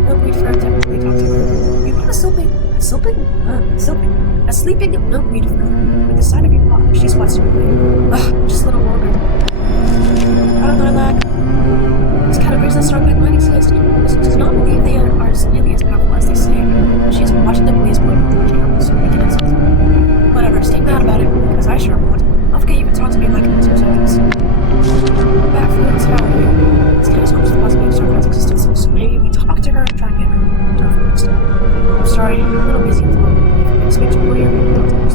milkweed fur technically talked to her. You brought a sleeping milkweed fur with the side of your paw. She's what's her name? Ugh, just a little longer. Lilac. This cat agrees that Starlight might exist. She does not believe they are as nearly as powerful as they say. She's watching them blaze blue with the camera, so they can exist. Whatever, stay mad about it, because I sure won't. I'll forget you even talked to me like in 2 seconds. Back for this, how are you? This cat is hopes the possibility of Starlight's existence, so maybe we talk to her and try and get her to her first. I'm sorry, I'm a little busy at the moment. If you can speak to her, you're going to talk to her.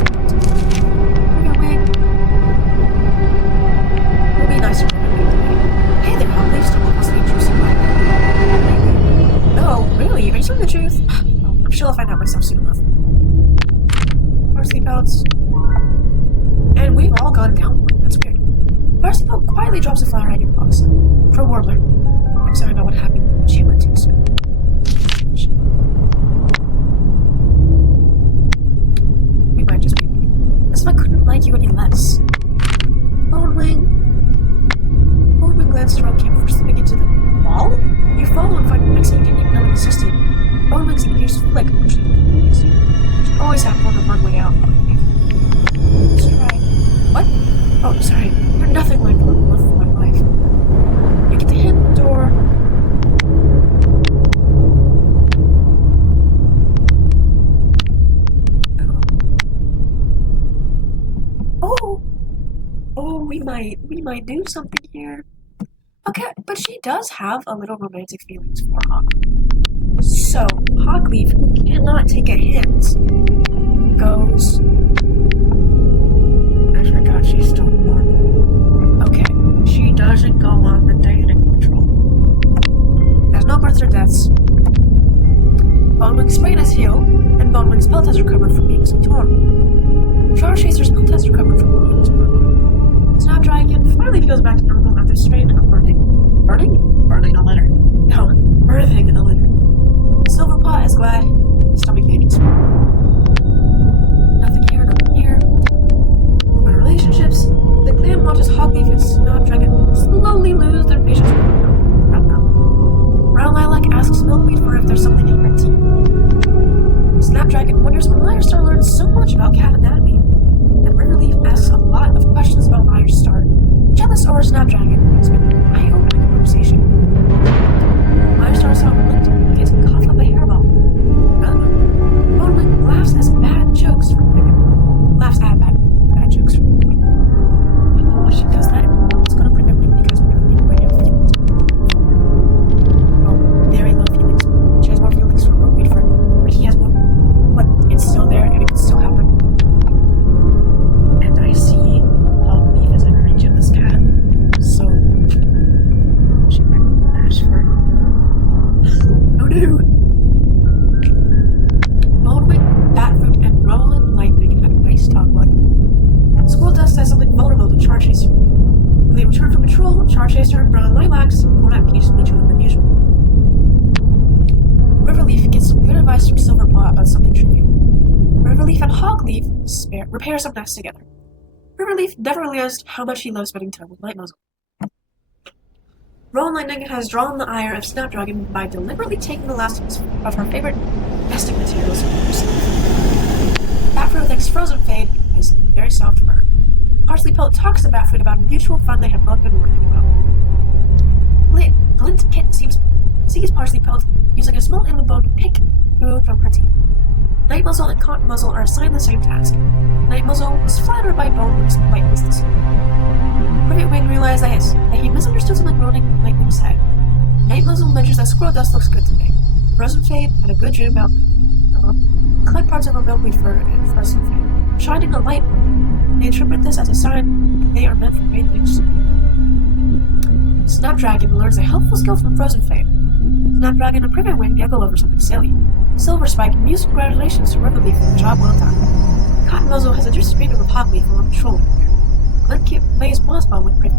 It'll be nicer for her today. Hey there, Hawkleaf, still almost like juicy black. Oh, really? Are you telling the truth? I'm sure I'll find out myself soon enough. Parsley pelts. And we've all gone down one. That's weird. Parsley pelt quietly drops a flower at your paws. For Warbler. I'm sorry about what happened. She went too soon. We might just be. As if I couldn't like you any less. Bonewing glanced around camp before slipping into the wall? You follow and find the next thing you didn't even know it existed. Bonewing's ears flick. She always have one hard way out. That's right. What? Oh, sorry. You're nothing like the love of my life. You get to hit the door. Oh, we might do something here. Okay, but she does have a little romantic feelings for Hawkleaf. So, Hawkleaf, who cannot take a hint, goes... I forgot she's still born. Okay, she doesn't go on the dating patrol. There's no births or deaths. Bonewing's sprain is healed, and Bonewing's belt has recovered from being so torn. Charchaser's belt has recovered from being torn. Snapdragon finally feels back to normal after strain of burning. Burning a litter. No, birthing a litter. Silverpaw is glad. Stomach ache is nothing here. For relationships, the clan watches Hawkleaf and Snapdragon slowly lose their patience with Brown Lilac asks Milkweed for if there's something in her teeth. Snapdragon wonders when Liarstar learns so much about cat anatomy. And Riverleaf asks a lot of questions about Liarstar. Jealous over Snapdragon, it's been an eye-opening conversation. Liarstar saw Glint begins to cough up a hairball. Bonewing laughs at bad jokes from Pippin. Bad jokes from Pippin. I know why she does that. It's gonna bring Pippin because Pippin way of feelings. Oh, very low feelings. She has more feelings for Milkweed for but he has more. But it's still there and it can still happen. And I see Hawkleaf as a very jealous cat. So she might flash for oh no! Bonewing, Batfruit, and Roland Lightning had a nice talk like Squirrel Dust has something vulnerable to Charchaser. When they return from patrol, Charchaser and Brown Lilacs won't have peace with each other than usual. Riverleaf gets some good advice from Silverpaw about something trivial. Riverleaf and Hawkleaf repair some nests together. Riverleaf never realized how much he loves spending time with Lightmuzzle. Rowan Lightning has drawn the ire of Snapdragon by deliberately taking the last of her favorite nesting materials from her sleeve. Batfruit thinks Frozen Fade has very soft fur. Parsley Pelt talks to Batfruit about a mutual fun they have both been worrying about. Glint Kit sees Parsley Pelt using a small animal bone to pick food from her teeth. Nightmuzzle and Cottonmuzzle are assigned the same task. Nightmuzzle was flattered by Bonewing's politeness this morning. Privet Wing realized that he misunderstood something Lightning said. Nightmuzzle mentions that Squirrel Dust looks good today. Frozen Fade had a good dream about collect parts of her milkweed fur and Frozen Fade, shining a light on them. They interpret this as a sign that they are meant for great things. Snapdragon learns a helpful skill from Frozen Fade. Snapdragon and Privet Wing giggle over something silly. Silver Spike mused congratulations to Riverleaf for the job well done. Cottonmuzzle has a disagreement with Hawkleaf while on patrol over here. Glint Kit plays Boss Ball with Privet.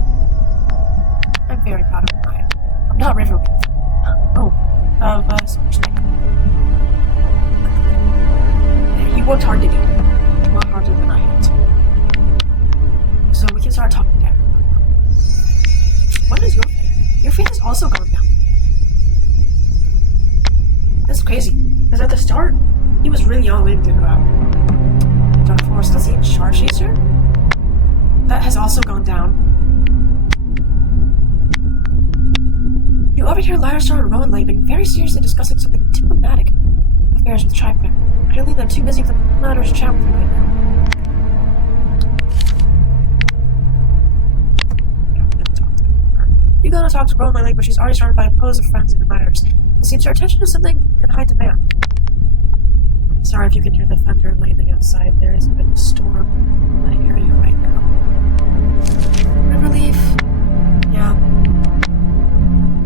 I'm very proud of Brian. I'm not Riverleaf. Silver Spike. Yeah, he worked hard to get it. A lot harder than I had. So we can start talking to everyone. was really all into Dark Forest. Let's see, Char Chaser? That has also gone down. You overhear Lyrarstar and Rowan Lane very seriously discussing something diplomatic affairs with Tribe Clan. Clearly they're too busy with the matters to chat with you right now. You go to talk to Rowan Lane, but she's already surrounded by a pose of friends and admirers. It seems her attention is something in high demand. Sorry if you can hear the thunder and lightning outside. There is a bit of a storm in my area right now. Riverleaf. Yeah.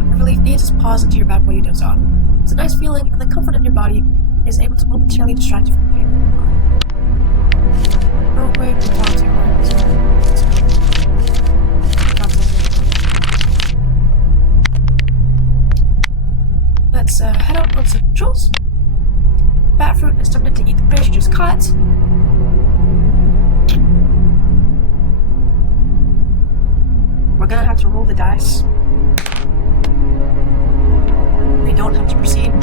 Riverleaf needs his pause into your back while you doze off. It's a nice feeling, and the comfort in your body is able to momentarily distract you from pain. Oh, wait, talk to your Let's head out on some patrols. Batfruit is tempted to eat the prey she just caught. We're gonna have to roll the dice. We don't have to proceed.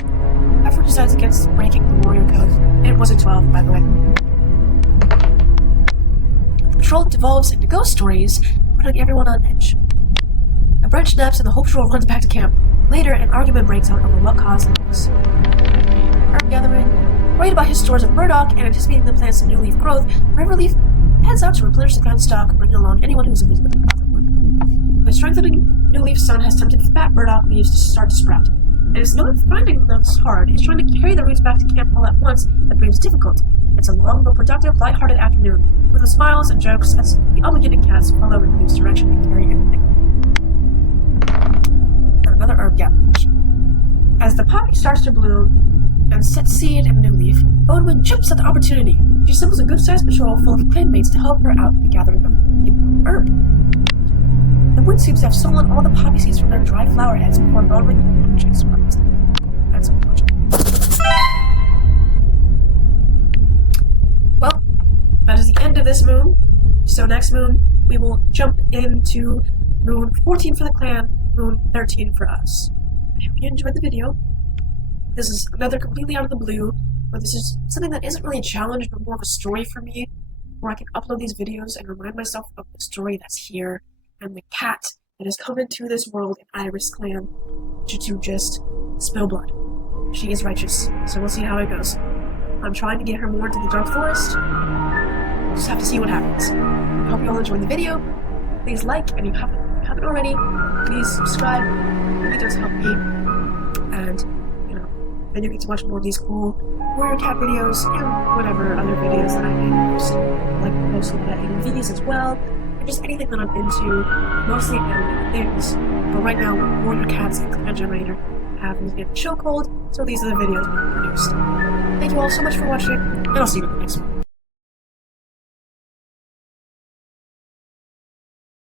Batfruit decides against breaking the warrior code. It was a 12, by the way. The patrol devolves into ghost stories, putting everyone on edge. A branch snaps and the whole patrol runs back to camp. Later, an argument breaks out over what caused this. Herb gathering. Worried about his stores of burdock and anticipating the plant's new leaf growth, Riverleaf heads out to replenish the plant stock, bringing along anyone who's amused with the other work. The strengthening new leaf sun has tempted fat burdock leaves to start to sprout. And it's not finding them hard, it's trying to carry the roots back to camp all at once that proves difficult. It's a long but productive, light-hearted afternoon, with the smiles and jokes as the obligated cats follow Riverleaf's direction and carry everything. Another herb gathering. As the poppy starts to bloom and sets seed in new leaf, Odwin jumps at the opportunity. She assembles a good-sized patrol full of clanmates to help her out in the gathering of the herb. The wind seems to have stolen all the poppy seeds from their dry flower heads before Odwin and Chase runs them. That's unfortunate. Well, that is the end of this moon. So next moon, we will jump into moon 14 for the clan, moon 13 for us. I hope you enjoyed the video. This is another completely out of the blue, but this is something that isn't really a challenge, but more of a story for me, where I can upload these videos and remind myself of the story that's here, and the cat that has come into this world in Iris Clan to just spill blood. She is righteous, so we'll see how it goes. I'm trying to get her more into the Dark Forest. We'll just have to see what happens. I hope you all enjoyed the video. Please like, and if you haven't already, please subscribe. It really does help me. And, then you get to watch more of these cool warrior cat videos and whatever other videos that I may post. Like post a lot of AMVs as well, and just anything that I'm into, mostly anime things. But right now, warrior cats and clan generator have me in a chokehold, so these are the videos being produced. Thank you all so much for watching, and I'll see you in the next one.